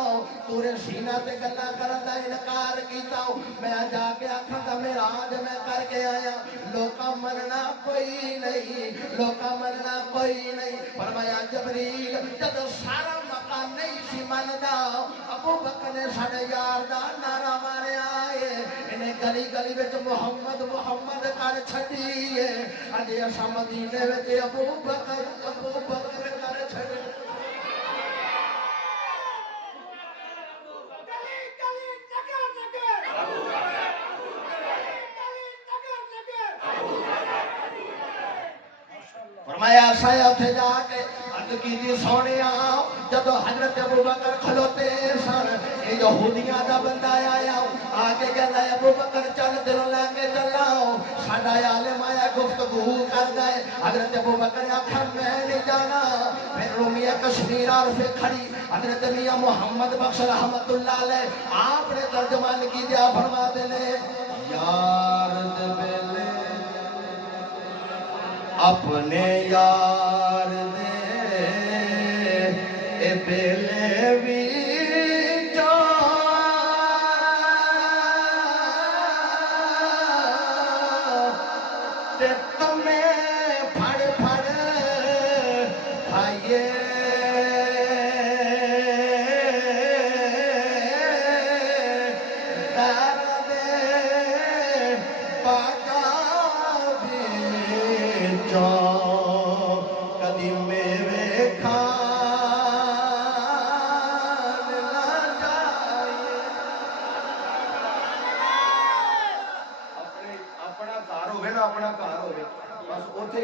تورے سینہ تے گلا کرن دا انکار کیتا میں جا کے آکھاں گا میرا آج میں کر کے آیا لوکا مننا کوئی نہیں لوکا مننا کوئی نہیں فرمایا جبریل جب سارا مقام نہیں سی مندا ابو بکر نے ساڈے یار دا نعرہ ماریا ہے انہیں گلی گلی وچ محمد محمد کر چھڈی ہے اج اساں مدینے وچ ابو بکر کر چھڈی فرمایا سایا اتھے جا کے عرض کیتی سونیا جدو حضرت ابو بکر کھلوتے سن یہ یہودیاں دا بندہ آیا آگے کہنا ہے ابو بکر چل دلوں لے کے چلاؤ ساڈا عالم آیا گفتگو کردا ہے حضرت ابو بکر آکھا میں نہیں جانا پھر رومیہ کشمیر عارف کھڑی حضرت میاں محمد بخش رحمت اللہ علیہ آپ نے ترجمان کی دیا فرما دینے یار دبیلے اپنے یار دے اے بیلے بھی جو تے تمہیں پھڑ پھڑ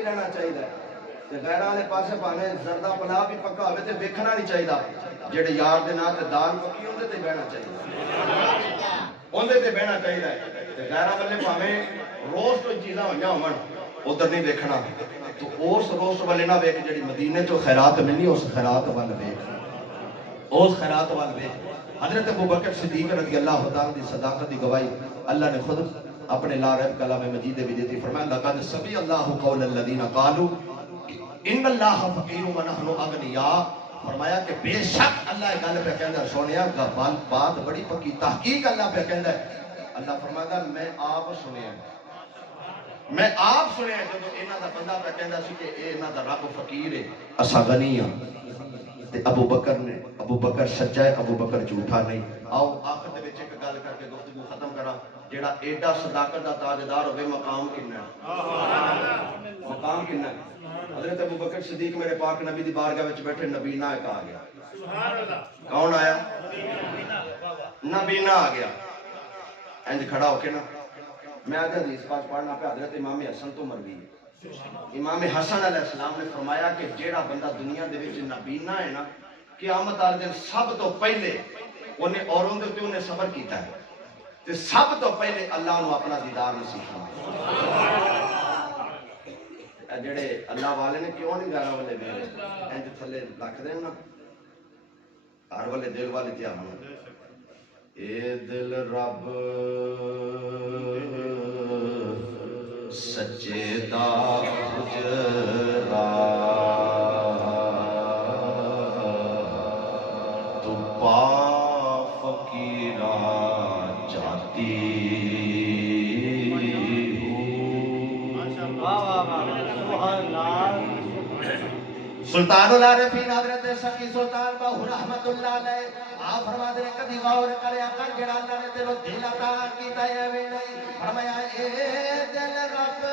لینا چاہیے تے غیر والے پاسے بھاویں زردہ پلا بھی پکا ہوئے تے ویکھنا نہیں چاہیے جڑے یار دے نال تے دال پکی اندے تے بہنا چاہیے اندے تے بہنا چاہیے تے غیر والے بھاویں روز کوئی چیزاں ہوئیاں ہون ادھر نہیں دیکھنا تو اس روز والے نہ ویکھ جڑی مدینے چوں خیرات ملنی اس خیرات وال ویکھ اس خیرات وال ویکھ حضرت ابوبکر صدیق رضی اللہ تعالیٰ دی صداقت دی گواہی اللہ نے خود اپنے لا ریب کلام مجید میں دیتی فرمایا لقد سمع اللہ قول الذین قالوا ان اللہ فقیر و نحن اغنیاء فرمایا کہ بے شک اللہ ایک گل پہ کہندا سونیا بات بڑی پکی تحقیق اللہ پہ کہندا ہے اللہ فرماتا میں آپ سنیا جب انہاں دا بندہ پہ کہندا سی کہ اے انہاں دا رب فقیر ہے اسا غنی ہاں تے ابو بکر سچا ہے ابو بکر جھوٹا نہیں آؤ آخر دے وچ ایک گل کر کے گفتگو ختم کراں جیڑا ایڈا صداقت دا تاجدار ہوے مقام کنا ہے مقام کنا ہے حضرت ابو بکر صدیق میرے پاک نبی دی بارگاہ وچ بیٹھے نبینا ایک آ گیا سبحان اللہ کون آیا نبینا آ گیا انج کھڑا ہو کے نا میں آج حدیث پاک پڑھنا پہ حضرت امام حسن تو مروی ہے امام حسن علیہ السلام نے فرمایا کہ جیڑا بندہ دنیا دے وچ نبینا ہے نا قیامت والے دن سب تو پہلے انہیں اوروں دے تے انہیں صبر کیتا ہے تے سب تو پہلے اللہ نو اپنا دیدار نصیب فرمایا جڑے اللہ والے نے کیوں نہیں گانا والے میرے انج تھلے رکھ دین نا ہر والے دل والے تے آون اے دل رب سچے دا گجرا تو پا فقیرا جاتی سلطان العارفین حضرت سخی سلطان باہو رحمت اللہ علیہ آپ فرما دے کدی غور کریا کر جڑا اللہ نے تیرو دل عطا کیتا ہے ایویں نہیں فرمایا اے دل رب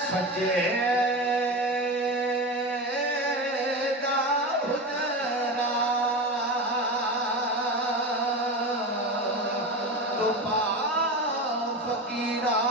سجے دا حجرا تو پا فقیرا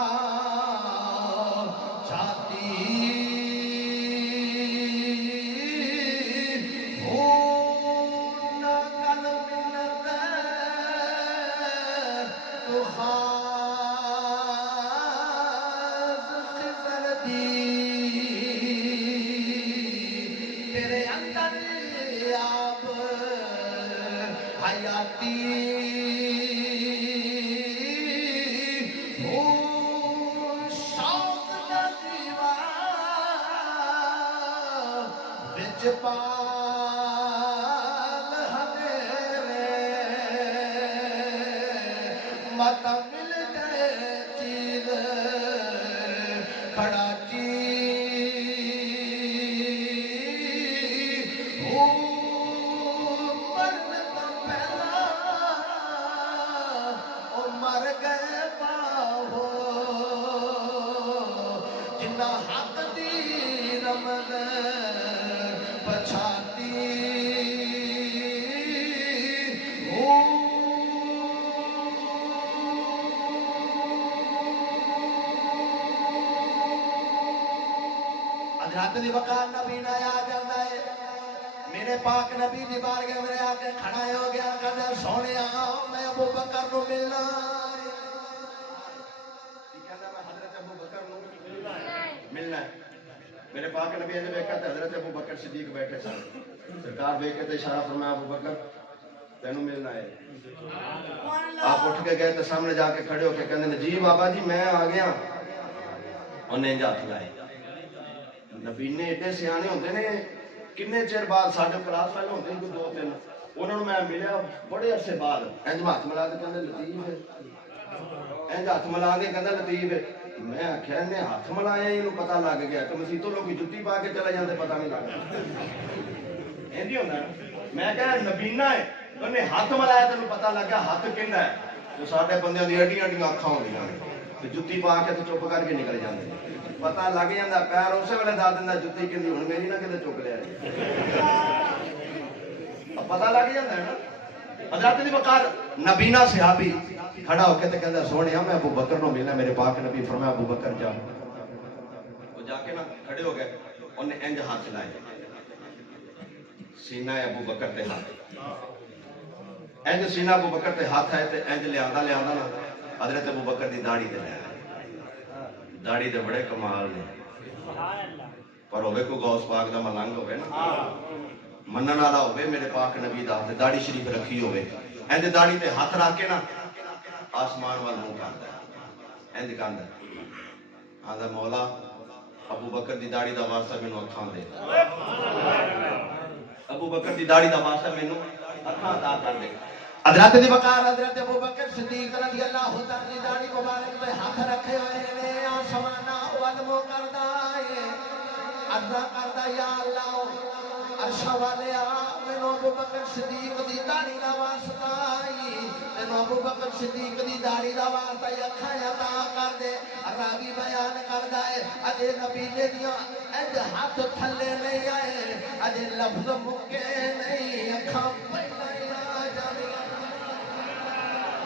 دی وقار نبی نہ آ جاتا ہے میرے پاک نبی دی بارگاہ میں آ کے کھڑا ہو گیا کہتا سونیا میں ابو بکر نو ملنا کہتا میں حضرت ابو بکر نو ملنا ہے میرے پاک نبی نے دیکھا تے حضرت ابو بکر صدیق بیٹھے سن سرکار دیکھ کے تے اشارہ فرمایا ابو بکر تینوں ملنا ہے آپ اٹھ کے گئے تے سامنے جا کے کھڑے ہو کے کہندے جی بابا جی میں آ گیا انہیں ہاتھ لائے نبینے ایڈے سیانے ہوندے نے کنے چیر بعد ساڈے کلاس فیل ہوندے نے دو تین انہاں نوں میں ملیا بڑے عرصے بعد انج ہاتھ ملا کے کہندے لطیف ہے انج ہاتھ ملا کے کہندا لطیف ہے میں آکھیا نے ہاتھ ملایا اینوں پتہ لگ گیا کہ مسیح تو لوگ جُتی پا کے چلے جاندے پتہ نہیں لگدا اینجی ہوندا میں کہا نبینا ہے انہیں ہاتھ ملایا تینوں پتہ لگ گیا ہاتھ کہندا ہے تو ساڈے بندیاں دی اڈیاں اڈیاں اکھاں ہوندیاں تے جُتی پا کے تے چپ کر کے نکل جاندے پتہ لگ جاندا پیر اسے ویلے دس دیندا جُتی کہندی ہن میری نہ کتے چک لیا پتہ لگ جاندا ہے نا حضرت دی وقار نبینا صحابی کھڑا ہو کے تے کہندا سونیا میں ابو بکر نو ملنا، میرے پاک نبی فرمایا ابو بکر جا، وہ جا کے نا کھڑے ہو گئے، انہیں انج ہاتھ لائے سینہ ابو بکر تے ہاتھ، انج سینہ ابو بکر تے ہاتھ ہے تے انج لیاندا نا حضرت ابو بکر دی داڑھی تے لے داڑھی دے بڑے کمال نے، پر ہوئے کو غوث پاک دا ملنگ ہوئے نا، منن والا ہوئے میرے پاک نبی دا تے داڑھی شریف رکھی ہوئے، انج داڑھی تے ہاتھ رکھ کے نا آسمان وال منہ کردا ہے، انج کہندا ہے آندا مولا ابو بکر دی داڑھی دا واسطہ مینوں اکھاں دے، ابو بکر دی داڑھی دا واسطہ مینوں اکھاں عطا کر دے۔ حضرت دی وقار حضرت ابو بکر صدیق رضی اللہ تعالی دی داڑھی مبارک تے ہاتھ رکھے ہوئے نے، آسماناں وال منہ کردا ہے، عرض کردا یا اللہ عرش والیا مینوں ابو بکر صدیق دی داڑھی دا واسطہ مینوں ابو بکر صدیق دی داڑھی دا واسطہ اکھاں عطا کر دے۔ راوی بیان کردا ہے اجے نبی دے دیاں اج ہاتھ تھلے نہیں آئے، اجے لفظ مکے نہیں، اکھاں پہلے آ جاندیاں،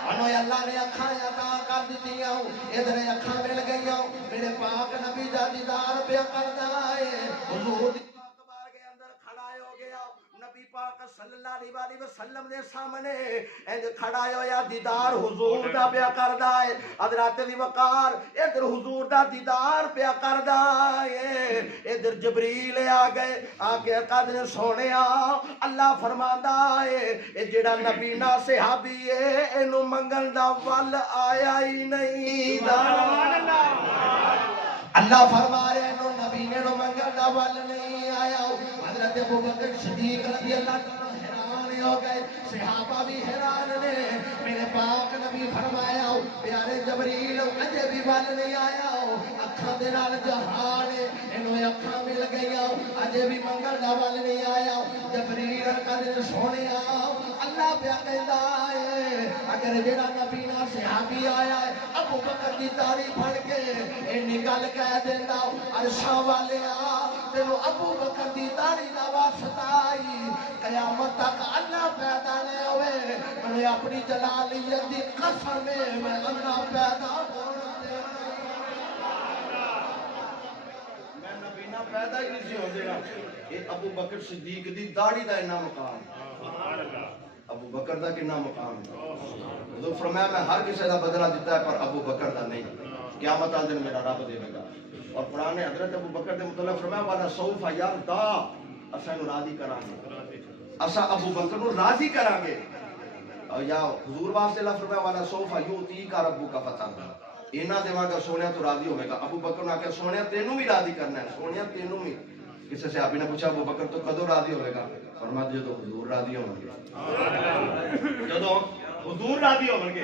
انو اللہ نے اکھاں عطا کر دتیاں، ادھر اکھاں مل گئیاں، میرے پاک نبی دا دیدار پیا کردا ہے، حضور دی پاک بارگاہ اندر کھڑا ہو گیا، نبی پاک صلی اللہ علیہ وسلم دے سامنے انج کھڑا ہویا، دیدار حضور دا پیا کردا ہے، حضرت دی وقار ادھر حضور دا دیدار پیا کردا ہے، ادھر جبریل آ گئے، آ کے قدر سونیا اللہ فرماندا ہے اے جڑا نبی نا صحابی ہے اینو منگل دا ول آیا ہی نہیں دا، اللہ فرما رہے ہیں نبی نے نو منگل دا ول نہیں آیا۔ حضرت ابو بکر صدیق رضی اللہ تعالیٰ حیران ہو گئے، صحابہ بھی حیران نے، میرے پاک نبی فرمایا پیارے جبریل اجے بھی ول نہیں آیا، اکھاں دے نال جہان اینو اکھاں مل گئیاں، اجے بھی منگل دا ول نہیں آیا۔ جبریل قدر سونیا اللہ پیا کہندا ہے اگر جڑا نبی نا صحابی آیا ہے ابو بکر دی تعریف پڑھ کے اینی گل کہہ دیندا عرشاں والیا تینوں ابو بکر دی داڑھی دا واسطہ آئی، قیامت تک اللہ پیدا نہیں ہوئے، میں اپنی جلالیت دی قسم میں اللہ پیدا ہونا دے، میں نبی نا پیدا ہی نہیں سی ہو دینا، یہ ابو بکر صدیق دی داڑھی دا اتنا مقام، ابو بکر دا کتنا مقام ہے، حضور فرمایا میں ہر کسی دا بدلہ دیتا ہے پر ابو بکر دا نہیں، قیامت آن دن میرا رب دے گا۔ اور قرآن نے حضرت ابو بکر دے متعلق فرمایا والا سوف یردا، اسا انہوں راضی کران گے، اسا ابو بکر نو راضی کران گے، یا حضور واسطے اللہ فرمایا والا سوف یوتی کا ربو کا فتح، اینا دیواں گا سونیا تو راضی ہوئے گا۔ ابو بکر نے آکے سونیا تینوں بھی راضی کرنا ہے، سونیا تینوں بھی۔ کسی سے آپ نے پوچھا ابو بکر تو کدو راضی ہوئے گا؟ فرمایا جدو حضور راضی ہوں گے، جدو حضور راضی ہوں گے۔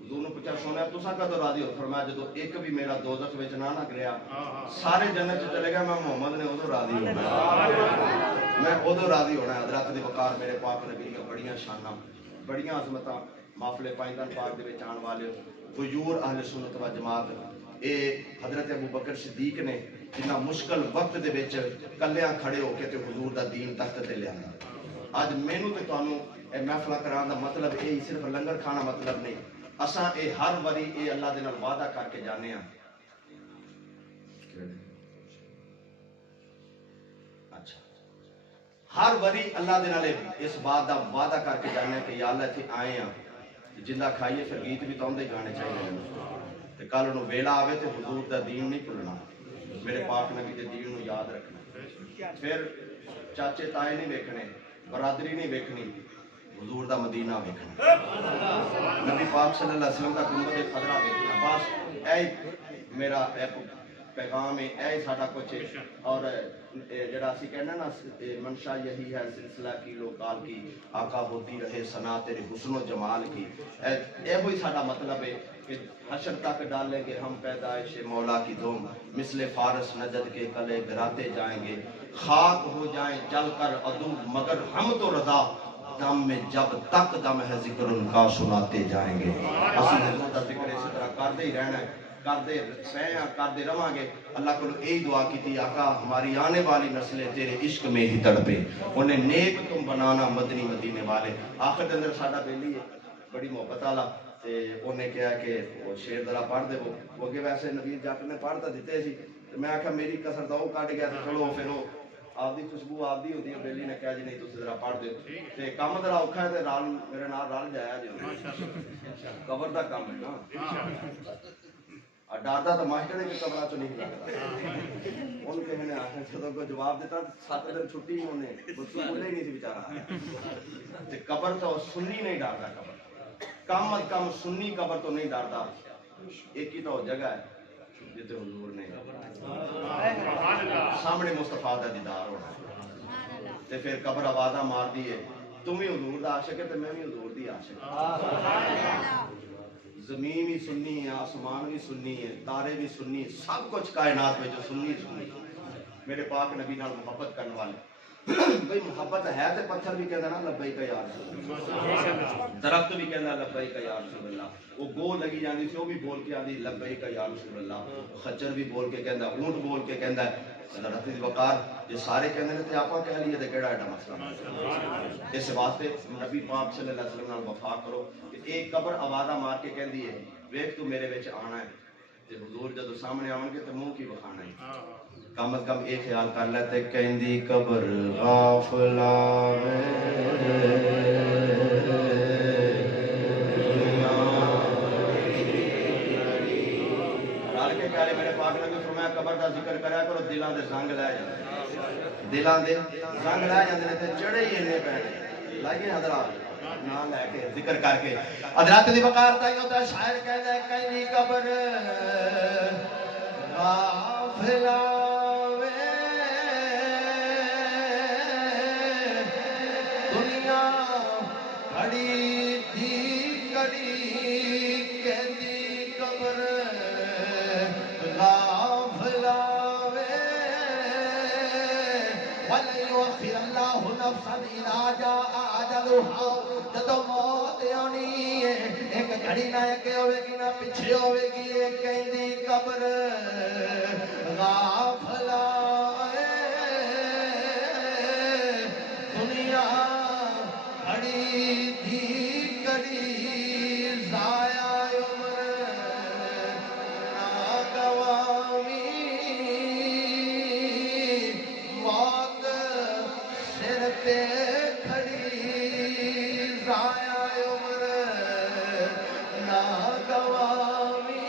حضور نے پوچھا سونا تسا کدو راضی ہو؟ فرمایا جدو ایک بھی میرا دوزخ وچ نہ گریا، سارے جنت چ چلے گئے، میں محمد نے ادو راضی ہونا، میں ادو راضی ہونا ہے۔ حضرت دی وقار میرے پاک نبی دی بڑیاں شاناں بڑیاں عظمتاں محفل پائندان پاک دے وچ آن والے بجور اہل سنت و جماعت، اے حضرت ابو بکر صدیق نے جنہ مشکل وقت دے وچ کلیاں کھڑے ہو کے تے حضور دا دین تخت تے لے آندا۔ اج مینوں تے تانوں اے محفل کران دا مطلب اے صرف لنگر کھانا مطلب نہیں، اساں اے ہر واری اے اللہ دے نال وعدہ کر کے جانے ہاں، اچھا ہر واری اللہ دے نال اس بات دا وعدہ کر کے جانے ہاں کہ یا اللہ ایتھے آئے ہاں جندا کھائیے، پھر گیت بھی تاں دے گانے چاہیے تے کل نو ویلا آوے تے حضور دا دین نہیں بھولنا، میرے پاک نبی دے دین نو یاد رکھنا، پھر چاچے تائے نہیں ویکھنے، برادری نہیں ویکھنی، حضور دا مدینہ ویکھنا، نبی پاک صلی اللہ علیہ وسلم کا گنبد خضرا ویکھنا، بس اے میرا پیغام ہے، اے ساڈا کچھ ہے۔ اور جڑا اسی کہنا نا منشا یہی ہے سلسلہ کی لوکال کی، آقا ہوتی رہے ثنا تیرے حسن و جمال کی، اے وہی ساڈا مطلب ہے کہ حشر تک ڈالیں گے ہم پیدائش مولا کی دھوم، مثل فارس نجد کے کلے گراتے جائیں گے، خاک ہو جائیں جل کر عدو مگر ہم تو رضا، دم میں جب تک دم ہے ذکر ان کا سناتے جائیں گے۔ اسی حضور کا ذکر اسی طرح کرتے ہی رہنا ہے۔ کرتے کرتے رہاں گے. اللہ کو یہی دعا کی آقا ہماری آنے والی نسلیں تیرے عشق میں ہی تڑپے, انہیں نیک تم بنانا مدنی مدینے والے. آخر کے اندر ساڈا بیلی ہے بڑی محبت والا, تے انہیں کہا کہ وہ شیر ذرا پڑھ دے. وہ اگے ویسے نویر جٹ نے پڑھ تو دیتے سی, میں آخیا میری کسر تو وہ کٹ گیا, تو چلو پھر وہ آپ دی خوشبو آپ دی ہوتی ہے. بیلی نے کہا جی نہیں تسی ذرا پڑھ دیو, تے کام ذرا اوکھا ہے تے رال میرے نال رل جایا جی. قبر دا کام ہے نا, ڈردا تو ماسٹر نے بھی قبر چ نہیں لگتا. ان کسی نے آخر جب کوئی جواب دیتا 7 دن چھٹی ہی انہیں بچوں بولے ہی نہیں تھی بیچارہ. قبر تو سنی نہیں ڈرتا, قبر کم از کم سنی قبر تو نہیں ڈرتا. ایک ہی تو جگہ ہے جتے حضور نے سامنے مصطفیٰ دا دیدار ہونا, تے پھر قبر آوازاں مار دیے تم بھی حضور دا عاشق ہے تے میں بھی حضور دی عاشق. زمین بھی سنی ہے, آسمان بھی سنی ہے, تارے بھی سنی, سب کچھ کائنات میں جو سنی سنی. میرے پاک نبی نال محبت کرنے والے بھئی محبت ہے تے پتھر بھی کہنا نا لبیک یا رسول اللہ, درخت بھی کہنا لبیک یا رسول اللہ. وہ گو لگی جاندی سی وہ بھی بول کے آندی لبیک یا رسول اللہ. خچر بھی بول کے کہندا, اونٹ بول کے کہندا ہے. حضرت وقار یہ سارے کہندے نے تے آپا کہہ لیے تے کیڑا ایڈا مسئلہ. اس واسطے نبی پاک صلی اللہ علیہ وسلم نال وفا کرو کہ ایک قبر آوازاں مار کے کہندی ہے ویکھ تو میرے وچ آنا ہے, تے حضور جدوں سامنے آون گے تے منہ کی وکھانا ہے. کم از کم ایک خیال کر لے تے کہندی قبر غافلاں میرے پاک نے بھی فرمایا قبر دا ذکر کریا کرو دلاں دے زنگ لے جاندے, دلاں دے زنگ لے جاندے نے تے چڑھے ہی اننے پینے لائیے حضرات نا لے کے ذکر کر کے. حضرات دی وقار تائی ہوتا ہے شاعر کہندا ہے کہیں قبر غافلاں دنیا کھڑی تھی کڑی کہندی قبر وَلَيُؤَخِّرَ اللَّهُ نَفْسًا إِذَا جَاءَ أَجَلُهَا. جدوں موت آنی ہے ایک گھڑی نہ اگے ہوے گی نہ پیچھے ہوے گی, ایک کہندی قبر غافلا دنیا کھڑی تھی کڑی ضائع عمر ناگوامی موت سر تے کھڑی ضائع عمر ناگوامی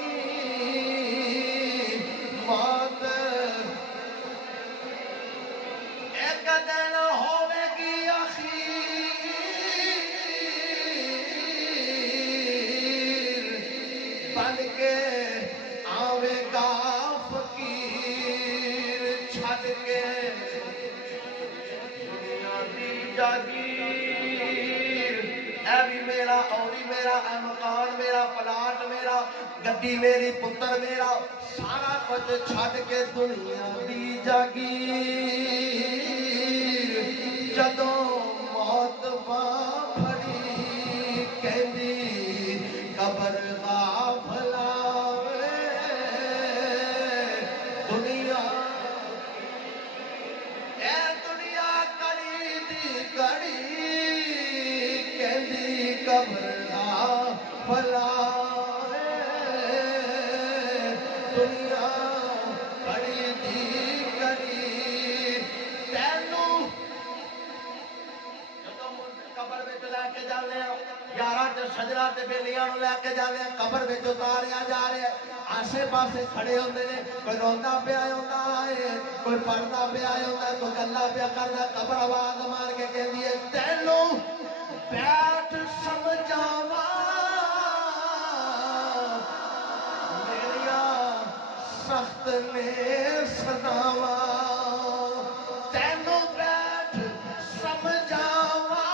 موت ایک دن ہوے گی اخیر بن کے آوے گا فقیر چھڈ کے دنیا دی جاگیر. اے بھی میرا او بھی میرا, اے مکان میرا, پلاٹ میرا, گڈی میری, پتر میرا, سارا کچھ چھڈ کے دنیا دی جاگیر. جدوں موت باں پھڑی کہندی قبر غافلا دنیا اے دنیا کڑی دی کڑی کہندی قبر غافلا دنیا کڑی دی کڑی. تینوں جدوں قبر وچ لے کے جانے یاراں تے سجنا تے بیلیاں نوں لے کے جانے قبر وچ اتاریا جا رہا ہے. آسے پاسے کھڑے ہوندے نے, کوئی روندا پیا ہوندا ہے, کوئی پڑھدا پیا ہوندا ہے, کوئی گلاں پیا کردا. قبر آواز مار کے کہندی ہے تینوں بیٹھ سمجھاواں میریاں سخت نے سزاواں. تینوں بیٹھ سمجھاواں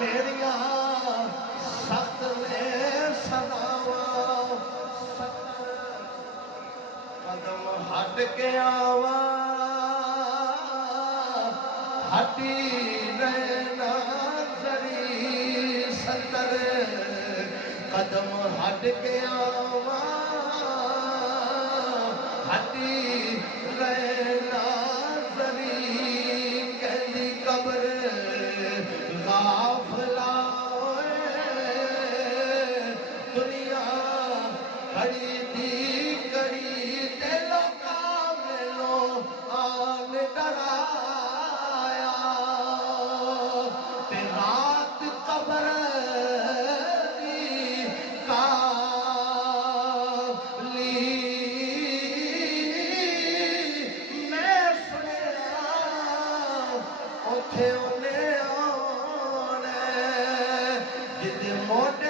میریاں سخت نے سزاواں. قدم ہٹ کے آواں ہٹی رہنا زری ستر. قدم کے آواں ہٹی رہنا زمین کہندی قبر غافلا دنیا کھڑی دی کڑی تے لوکاں ملو آن ڈرایا تے رات قبر دی کالی میں سنیا اوتھے اونے آنے جدے موڈ